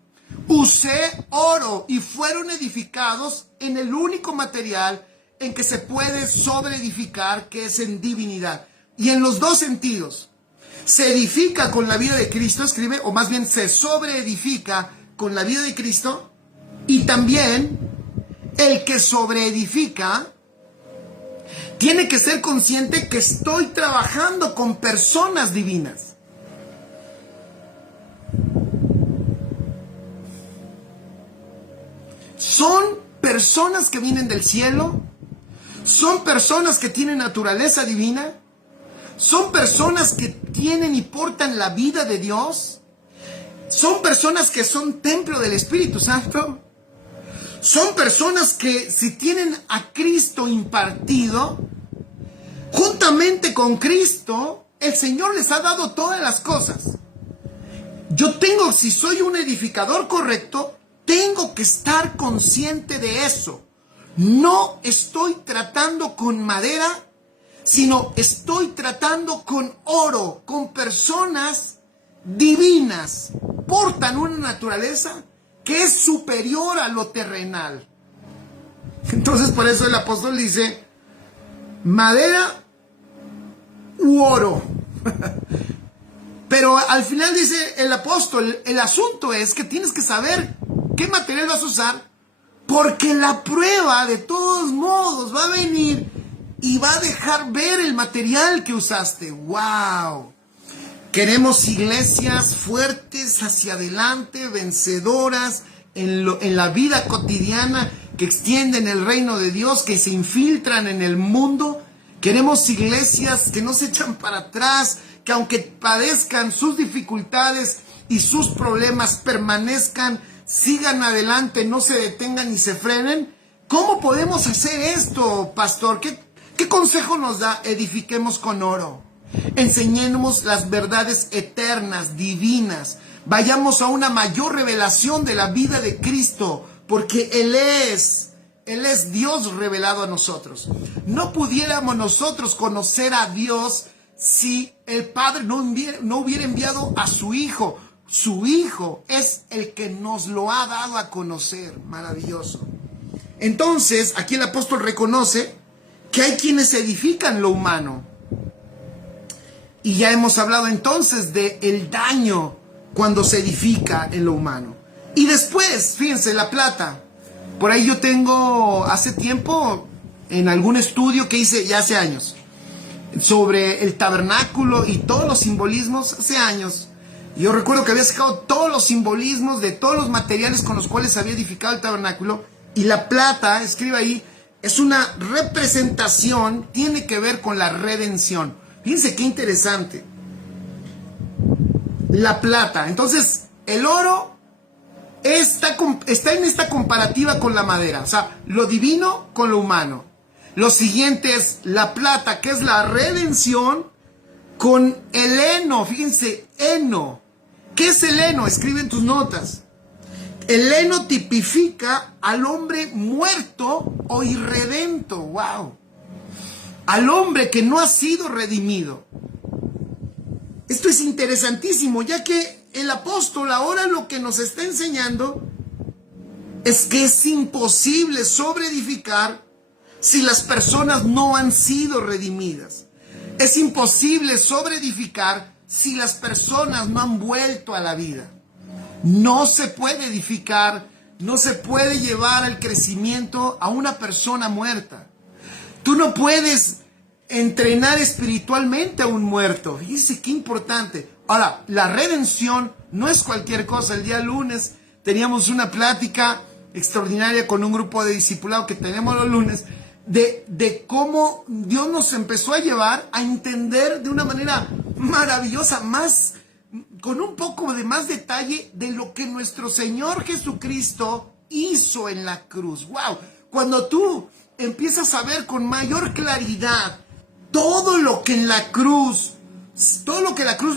usé oro y fueron edificados en el único material en que se puede sobreedificar, que es en divinidad. Y en los dos sentidos. Se edifica con la vida de Cristo, escribe, o más bien se sobreedifica con la vida de Cristo, y también el que sobreedifica tiene que ser consciente que estoy trabajando con personas divinas. Son personas que vienen del cielo, son personas que tienen naturaleza divina, son personas que tienen y portan la vida de Dios, son personas que son templo del Espíritu Santo, son personas que si tienen a Cristo impartido, juntamente con Cristo, el Señor les ha dado todas las cosas. Yo tengo, si soy un edificador correcto, tengo que estar consciente de eso. No estoy tratando con madera, sino estoy tratando con oro, con personas divinas. Portan una naturaleza que es superior a lo terrenal. Entonces por eso el apóstol dice, madera u oro. Pero al final dice el apóstol, el asunto es que tienes que saber qué material vas a usar, porque la prueba de todos modos va a venir y va a dejar ver el material que usaste. ¡Wow! Queremos iglesias fuertes hacia adelante, vencedoras en la vida cotidiana, que extienden el reino de Dios, que se infiltran en el mundo. Queremos iglesias que no se echan para atrás, que aunque padezcan sus dificultades y sus problemas, permanezcan, sigan adelante, no se detengan ni se frenen. ¿Cómo podemos hacer esto, pastor? ¿Qué consejo nos da? Edifiquemos con oro. Enseñemos las verdades eternas, divinas. Vayamos a una mayor revelación de la vida de Cristo, porque Él es Dios revelado a nosotros. No pudiéramos nosotros conocer a Dios si el Padre no hubiera enviado a su Hijo. Su Hijo es el que nos lo ha dado a conocer. Maravilloso. Entonces, aquí el apóstol reconoce que hay quienes edifican lo humano. Y ya hemos hablado entonces del daño cuando se edifica en lo humano. Y después, fíjense, la plata. Por ahí yo tengo hace tiempo, en algún estudio que hice ya hace años, sobre el tabernáculo y todos los simbolismos, hace años. Yo recuerdo que había sacado todos los simbolismos de todos los materiales con los cuales había edificado el tabernáculo. Y la plata, escribe ahí, es una representación, tiene que ver con la redención. Fíjense qué interesante. La plata. Entonces, el oro está en esta comparativa con la madera. O sea, lo divino con lo humano. Lo siguiente es la plata, que es la redención, con el heno. Fíjense, heno. ¿Qué es el heno? Escribe en tus notas. El heno tipifica al hombre muerto o irredento. ¡Wow! Al hombre que no ha sido redimido. Esto es interesantísimo, ya que el apóstol ahora lo que nos está enseñando es que es imposible sobreedificar si las personas no han sido redimidas. Es imposible sobreedificar si las personas no han vuelto a la vida. No se puede edificar, no se puede llevar al crecimiento a una persona muerta. Tú no puedes entrenar espiritualmente a un muerto. Fíjense qué importante. Ahora, la redención no es cualquier cosa. El día lunes teníamos una plática extraordinaria con un grupo de discipulado que tenemos los lunes, de cómo Dios nos empezó a llevar a entender de una manera maravillosa, con un poco de más detalle de lo que nuestro Señor Jesucristo hizo en la cruz. ¡Wow! Cuando tú empiezas a ver con mayor claridad todo lo que la cruz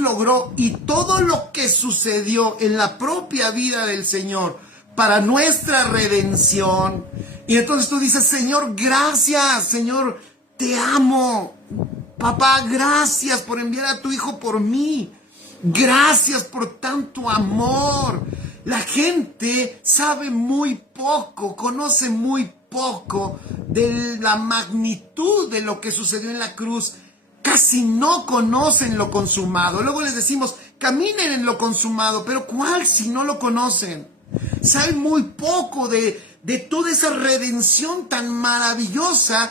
logró y todo lo que sucedió en la propia vida del Señor para nuestra redención. Y entonces tú dices, Señor, gracias, Señor, te amo. Papá, gracias por enviar a tu Hijo por mí. Gracias por tanto amor. La gente sabe muy poco, conoce muy poco de la magnitud de lo que sucedió en la cruz. Casi no conocen lo consumado. Luego les decimos, caminen en lo consumado, pero ¿cuál si no lo conocen? Saben muy poco de toda esa redención tan maravillosa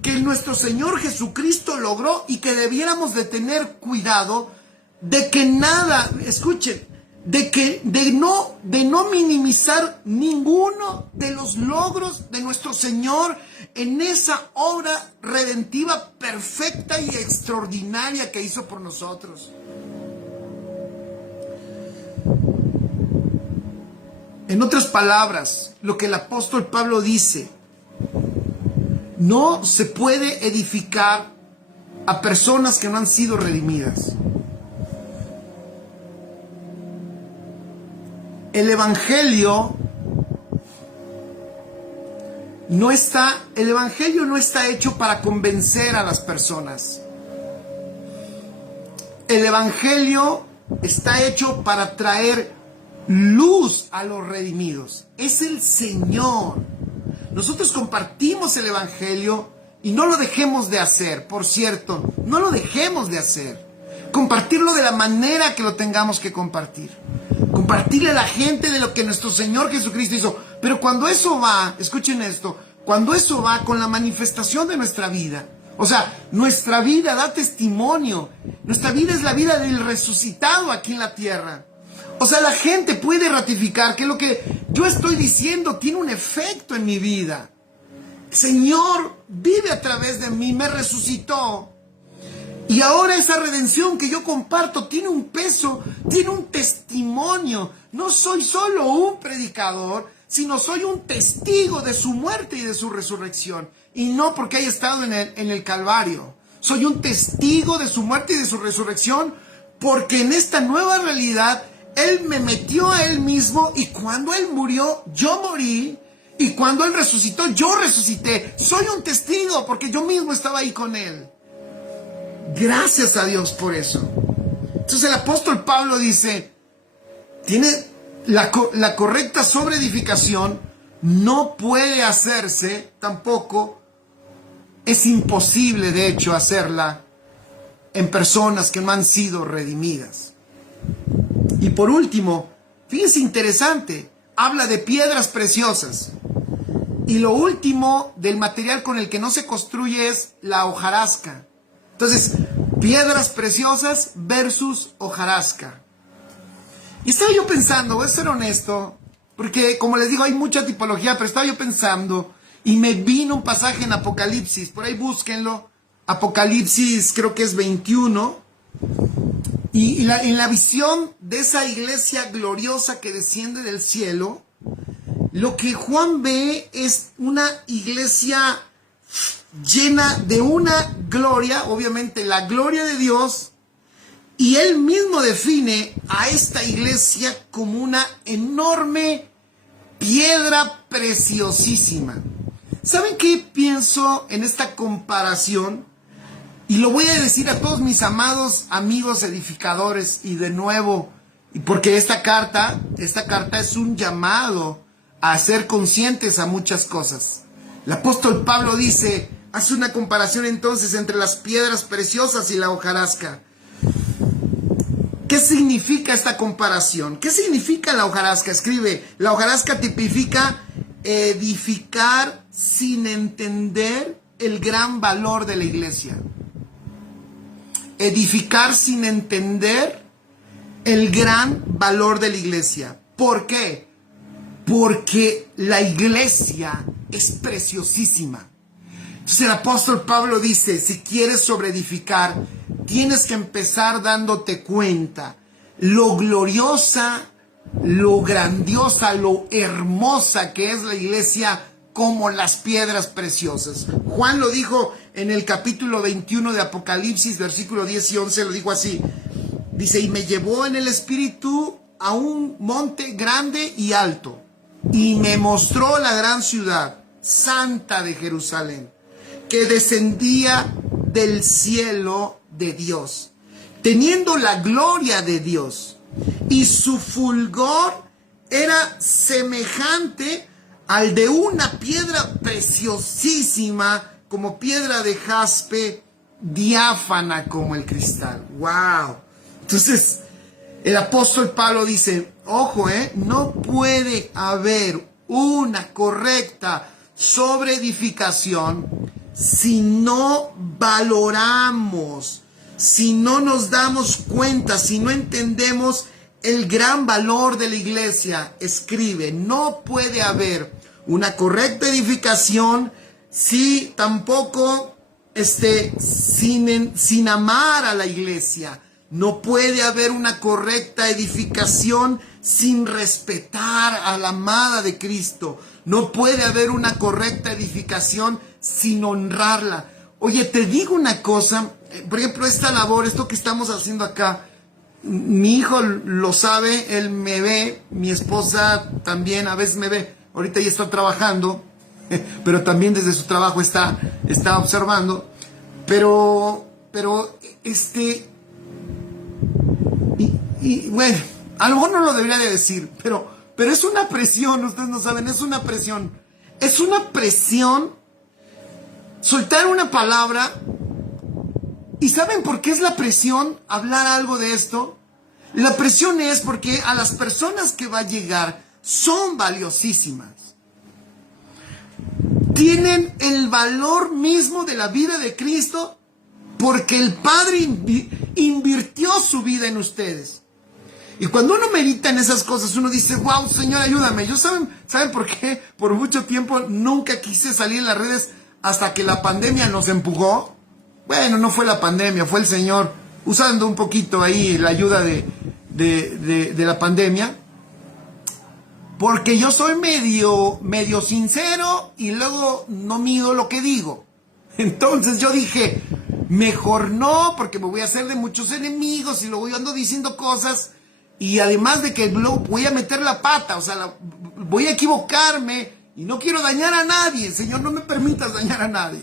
que nuestro Señor Jesucristo logró y que debiéramos de tener cuidado de que nada, escuchen, de no minimizar ninguno de los logros de nuestro Señor en esa obra redentiva perfecta y extraordinaria que hizo por nosotros. En otras palabras, lo que el apóstol Pablo dice, no se puede edificar a personas que no han sido redimidas. El evangelio no está hecho para convencer a las personas. El evangelio está hecho para traer luz a los redimidos. Es el Señor. Nosotros compartimos el evangelio y no lo dejemos de hacer. Por cierto, no lo dejemos de hacer. Compartirlo de la manera que lo tengamos que compartir. Compartirle a la gente de lo que nuestro Señor Jesucristo hizo. Pero cuando eso va, escuchen esto, cuando eso va con la manifestación de nuestra vida, o sea, nuestra vida da testimonio, nuestra vida es la vida del resucitado aquí en la tierra. O sea, la gente puede ratificar que lo que yo estoy diciendo tiene un efecto en mi vida. Señor vive a través de mí, me resucitó. Y ahora esa redención que yo comparto tiene un peso, tiene un testimonio. No soy solo un predicador, sino soy un testigo de su muerte y de su resurrección. Y no porque haya estado en el Calvario. Soy un testigo de su muerte y de su resurrección porque en esta nueva realidad Él me metió a Él mismo y cuando Él murió, yo morí. Y cuando Él resucitó, yo resucité. Soy un testigo porque yo mismo estaba ahí con Él. Gracias a Dios por eso. Entonces el apóstol Pablo dice, tiene la correcta sobreedificación, no puede hacerse tampoco, es imposible de hecho hacerla en personas que no han sido redimidas. Y por último, fíjense interesante, habla de piedras preciosas. Y lo último del material con el que no se construye es la hojarasca. Entonces, piedras preciosas versus hojarasca. Y estaba yo pensando, voy a ser honesto, porque como les digo, hay mucha tipología, pero estaba yo pensando y me vino un pasaje en Apocalipsis, por ahí búsquenlo, Apocalipsis creo que es 21, y en la visión de esa iglesia gloriosa que desciende del cielo, lo que Juan ve es una iglesia llena de una gloria, obviamente la gloria de Dios, y él mismo define a esta iglesia como una enorme piedra preciosísima. ¿Saben qué pienso en esta comparación? Y lo voy a decir a todos mis amados amigos edificadores, y de nuevo, porque esta carta es un llamado a ser conscientes a muchas cosas. El apóstol Pablo dice, hace una comparación entonces entre las piedras preciosas y la hojarasca. ¿Qué significa esta comparación? ¿Qué significa la hojarasca? Escribe, la hojarasca tipifica edificar sin entender el gran valor de la iglesia. Edificar sin entender el gran valor de la iglesia. ¿Por qué? Porque la iglesia es preciosísima. Entonces el apóstol Pablo dice, si quieres sobreedificar, tienes que empezar dándote cuenta lo gloriosa, lo grandiosa, lo hermosa que es la iglesia como las piedras preciosas. Juan lo dijo en el capítulo 21 de Apocalipsis, versículo 10 y 11, lo dijo así. Dice, y me llevó en el espíritu a un monte grande y alto, y me mostró la gran ciudad, santa de Jerusalén, que descendía del cielo de Dios, teniendo la gloria de Dios, y su fulgor era semejante al de una piedra preciosísima, como piedra de jaspe, diáfana como el cristal. ¡Wow! Entonces, el apóstol Pablo dice, ojo, no puede haber una correcta sobreedificación si no valoramos, si no nos damos cuenta, si no entendemos el gran valor de la iglesia. Escribe, no puede haber una correcta edificación si tampoco sin amar a la iglesia. No puede haber una correcta edificación sin respetar a la amada de Cristo. No puede haber una correcta edificación sin honrarla. Oye, te digo una cosa, por ejemplo, esta labor, esto que estamos haciendo acá, mi hijo lo sabe, él me ve, mi esposa también a veces me ve, ahorita ya está trabajando, pero también desde su trabajo está observando, pero y bueno, a lo mejor no lo debería de decir, pero es una presión, ustedes no saben, es una presión soltar una palabra. ¿Y saben por qué es la presión hablar algo de esto? La presión es porque a las personas que va a llegar son valiosísimas. Tienen el valor mismo de la vida de Cristo porque el Padre invirtió su vida en ustedes. Y cuando uno medita en esas cosas, uno dice, wow, Señor, ayúdame. ¿Saben por qué? Por mucho tiempo nunca quise salir en las redes hasta que la pandemia nos empujó. Bueno, no fue la pandemia, fue el Señor usando un poquito ahí la ayuda de la pandemia. Porque yo soy medio sincero y luego no mido lo que digo. Entonces yo dije, mejor no, porque me voy a hacer de muchos enemigos y luego yo ando diciendo cosas. Y además de que luego voy a meter la pata, o sea, voy a equivocarme y no quiero dañar a nadie. Señor, no me permitas dañar a nadie.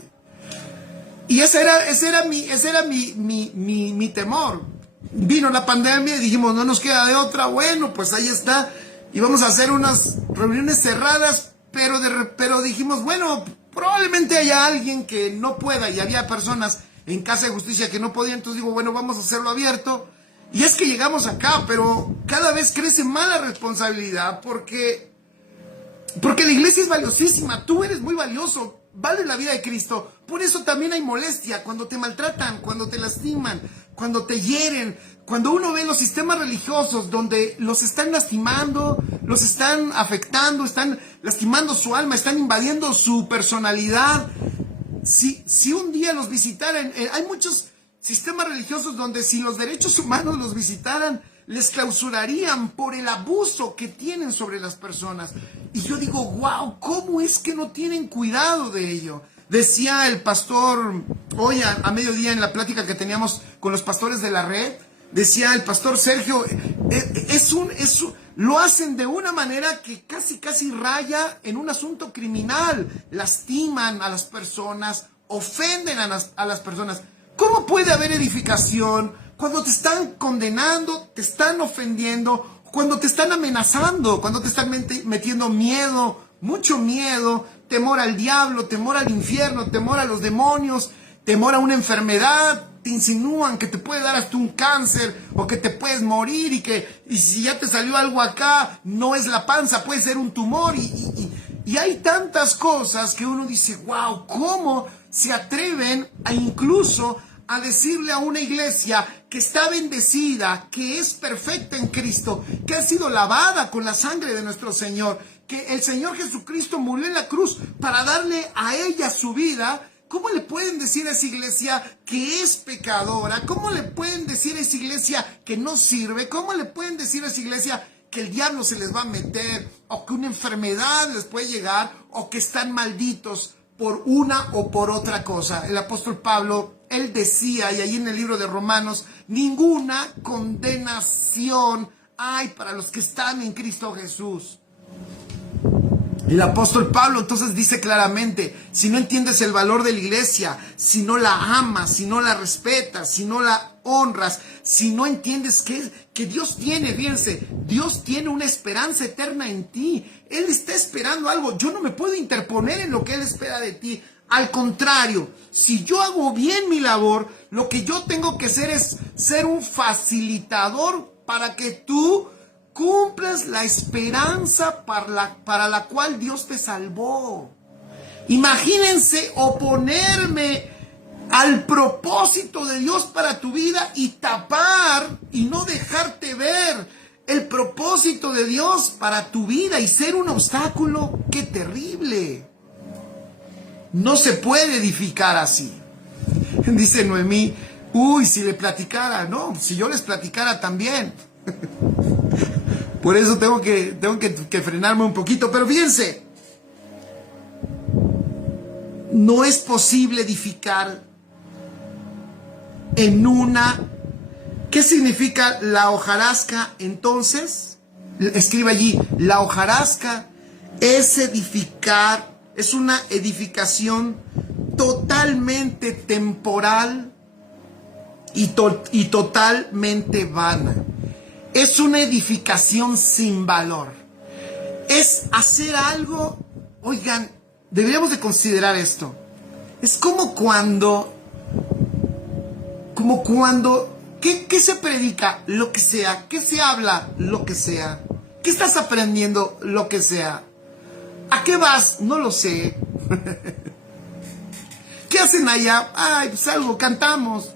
Y ese era mi temor. Vino la pandemia y dijimos, no nos queda de otra. Bueno, pues ahí está. Y vamos a hacer unas reuniones cerradas, pero dijimos, bueno, probablemente haya alguien que no pueda. Y había personas en Casa de Justicia que no podían. Entonces digo, bueno, vamos a hacerlo abierto. Y es que llegamos acá, pero cada vez crece más la responsabilidad porque la iglesia es valiosísima. Tú eres muy valioso. Vale la vida de Cristo. Por eso también hay molestia cuando te maltratan, cuando te lastiman, cuando te hieren, cuando uno ve los sistemas religiosos donde los están lastimando, los están afectando, están lastimando su alma, están invadiendo su personalidad. Si un día los visitaran, hay muchos sistemas religiosos donde si los derechos humanos los visitaran, les clausurarían por el abuso que tienen sobre las personas. Y yo digo, wow, ¿cómo es que no tienen cuidado de ello? Decía el pastor hoy a mediodía en la plática que teníamos con los pastores de la red, decía el pastor Sergio, lo hacen de una manera que casi raya en un asunto criminal. Lastiman a las personas, ofenden a las personas. ¿Cómo puede haber edificación cuando te están condenando, te están ofendiendo, cuando te están amenazando, cuando te están metiendo miedo, mucho miedo, temor al diablo, temor al infierno, temor a los demonios, temor a una enfermedad? Te insinúan que te puede dar hasta un cáncer o que te puedes morir y si ya te salió algo acá, no es la panza, puede ser un tumor y hay tantas cosas que uno dice, wow, ¿cómo se atreven a incluso a decirle a una iglesia que está bendecida, que es perfecta en Cristo, que ha sido lavada con la sangre de nuestro Señor, que el Señor Jesucristo murió en la cruz para darle a ella su vida? ¿Cómo le pueden decir a esa iglesia que es pecadora? ¿Cómo le pueden decir a esa iglesia que no sirve? ¿Cómo le pueden decir a esa iglesia que el diablo se les va a meter? ¿O que una enfermedad les puede llegar? ¿O que están malditos por una o por otra cosa? El apóstol Pablo, él decía, y ahí en el libro de Romanos, ninguna condenación hay para los que están en Cristo Jesús. El apóstol Pablo entonces dice claramente, si no entiendes el valor de la iglesia, si no la amas, si no la respetas, si no la honras, si no entiendes que Dios tiene, fíjense, Dios tiene una esperanza eterna en ti. Él está esperando algo. Yo no me puedo interponer en lo que Él espera de ti. Al contrario, si yo hago bien mi labor, lo que yo tengo que hacer es ser un facilitador para que tú cumplas la esperanza para la cual Dios te salvó. Imagínense oponerme al propósito de Dios para tu vida y tapar y no dejarte ver el propósito de Dios para tu vida y ser un obstáculo. ¡Qué terrible! No se puede edificar así. Dice Noemí, uy, si le platicara, no, si yo les platicara también. Por eso tengo que frenarme un poquito. Pero fíjense, no es posible edificar en una... ¿Qué significa la hojarasca entonces? Escriba allí, la hojarasca es edificar, es una edificación totalmente temporal y totalmente vana. Es una edificación sin valor. Es hacer algo, oigan, deberíamos de considerar esto. Es como cuando, ¿qué se predica? Lo que sea. ¿Qué se habla? Lo que sea. ¿Qué estás aprendiendo? Lo que sea. ¿A qué vas? No lo sé. ¿Qué hacen allá? Ay, pues algo, cantamos.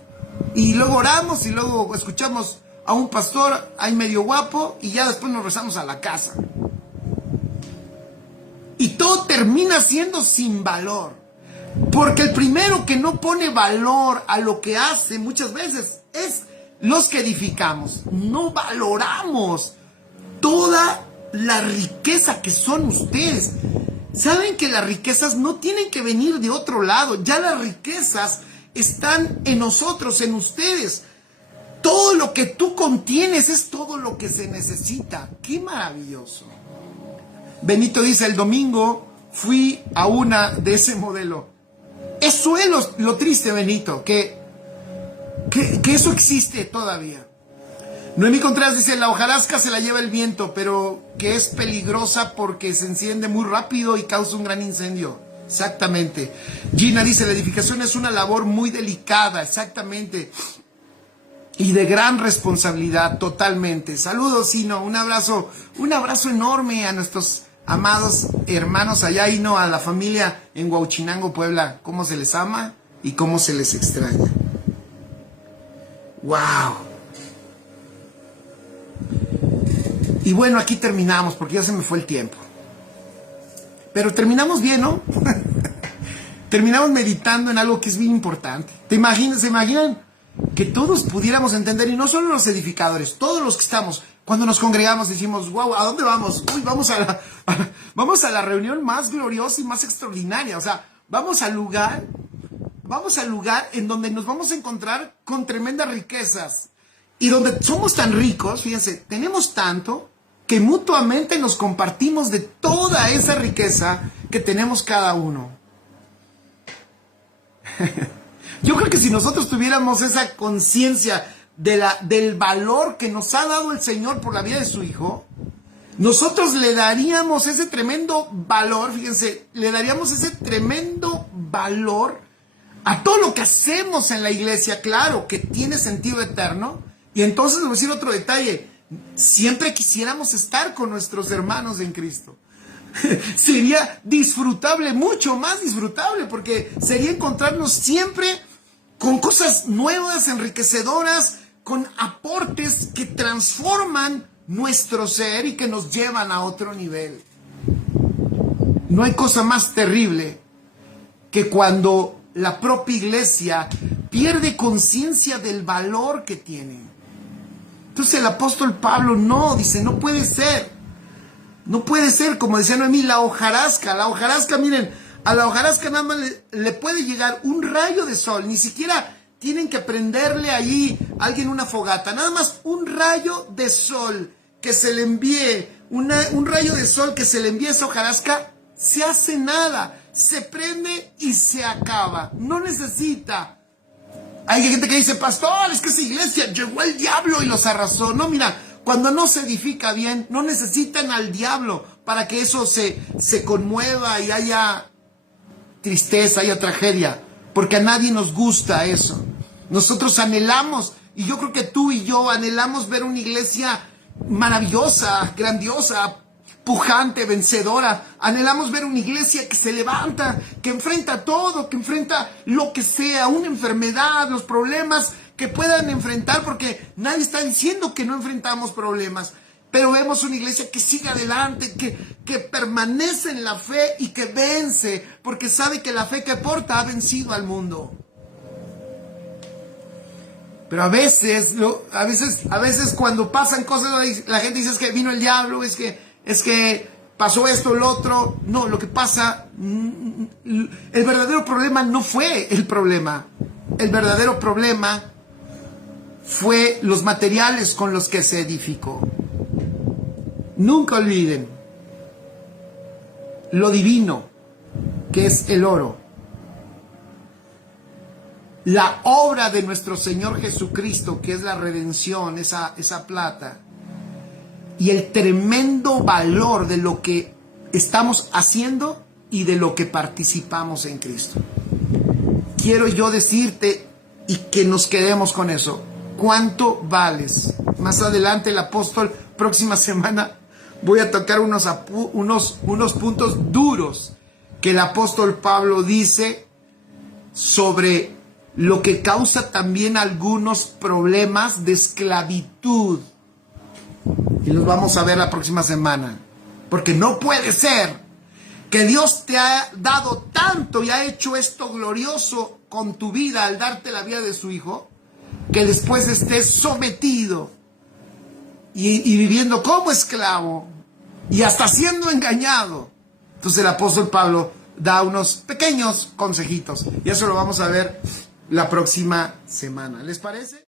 Y luego oramos y luego escuchamos a un pastor ahí medio guapo y ya después nos rezamos a la casa. Y todo termina siendo sin valor. Porque el primero que no pone valor a lo que hace muchas veces es los que edificamos. No valoramos toda la riqueza que son ustedes. Saben que las riquezas no tienen que venir de otro lado. Ya las riquezas están en nosotros, en ustedes. Todo lo que tú contienes es todo lo que se necesita. ¡Qué maravilloso! Benito dice, el domingo fui a una de ese modelo. Eso es lo triste, Benito, que eso existe todavía. Noemí Contreras dice, la hojarasca se la lleva el viento, pero que es peligrosa porque se enciende muy rápido y causa un gran incendio. Exactamente. Gina dice, la edificación es una labor muy delicada, exactamente. Y de gran responsabilidad, totalmente. Saludos, Sino, un abrazo enorme a nuestros amados hermanos allá y no a la familia en Huauchinango, Puebla. Cómo se les ama y cómo se les extraña. ¡Wow! Y bueno, aquí terminamos porque ya se me fue el tiempo. Pero terminamos bien, ¿no? Terminamos meditando en algo que es bien importante. ¿Se imaginan que todos pudiéramos entender, y no solo los edificadores, todos los que estamos, cuando nos congregamos decimos, wow, ¿a dónde vamos? Uy, vamos a la reunión más gloriosa y más extraordinaria. O sea, vamos al lugar en donde nos vamos a encontrar con tremendas riquezas. Y donde somos tan ricos, fíjense, tenemos tanto que mutuamente nos compartimos de toda esa riqueza que tenemos cada uno. Yo creo que si nosotros tuviéramos esa conciencia del valor que nos ha dado el Señor por la vida de su Hijo, nosotros le daríamos ese tremendo valor, fíjense, le daríamos ese tremendo valor a todo lo que hacemos en la iglesia, claro, que tiene sentido eterno. Y entonces les voy a decir otro detalle, siempre quisiéramos estar con nuestros hermanos en Cristo. Sería disfrutable, mucho más disfrutable, porque sería encontrarnos siempre con cosas nuevas, enriquecedoras, con aportes que transforman nuestro ser y que nos llevan a otro nivel. No hay cosa más terrible que cuando la propia iglesia pierde conciencia del valor que tiene. Entonces el apóstol Pablo dice, no puede ser. No puede ser, como decía Noemí, la hojarasca, miren, a la hojarasca nada más le puede llegar un rayo de sol, ni siquiera tienen que prenderle allí a alguien una fogata, nada más un rayo de sol que se le envíe, un rayo de sol que se le envíe a esa hojarasca, se hace nada, se prende y se acaba. No necesita. Hay gente que dice, pastor, es que esa iglesia llegó el diablo y los arrasó. No, mira, cuando no se edifica bien, no necesitan al diablo para que eso se conmueva y haya tristeza, haya tragedia, porque a nadie nos gusta eso. Nosotros anhelamos, y yo creo que tú y yo anhelamos ver una iglesia maravillosa, grandiosa, pujante, vencedora. Anhelamos ver una iglesia que se levanta, que enfrenta todo, que enfrenta lo que sea, una enfermedad, los problemas que puedan enfrentar, porque nadie está diciendo que no enfrentamos problemas, pero vemos una iglesia que sigue adelante, que permanece en la fe y que vence, porque sabe que la fe que porta ha vencido al mundo. Pero a veces cuando pasan cosas, la gente dice, es que vino el diablo, es que pasó esto, lo otro. No, lo que pasa, el verdadero problema no fue el problema. El verdadero problema fue los materiales con los que se edificó. Nunca olviden lo divino que es el oro. La obra de nuestro Señor Jesucristo, que es la redención, esa plata. Y el tremendo valor de lo que estamos haciendo y de lo que participamos en Cristo. Quiero yo decirte y que nos quedemos con eso. ¿Cuánto vales? Más adelante el apóstol, próxima semana, voy a tocar unos puntos duros que el apóstol Pablo dice sobre lo que causa también algunos problemas de esclavitud. Y los vamos a ver la próxima semana. Porque no puede ser que Dios te ha dado tanto y ha hecho esto glorioso con tu vida al darte la vida de su Hijo, que después estés sometido y viviendo como esclavo y hasta siendo engañado. Entonces el apóstol Pablo da unos pequeños consejitos y eso lo vamos a ver la próxima semana. ¿Les parece?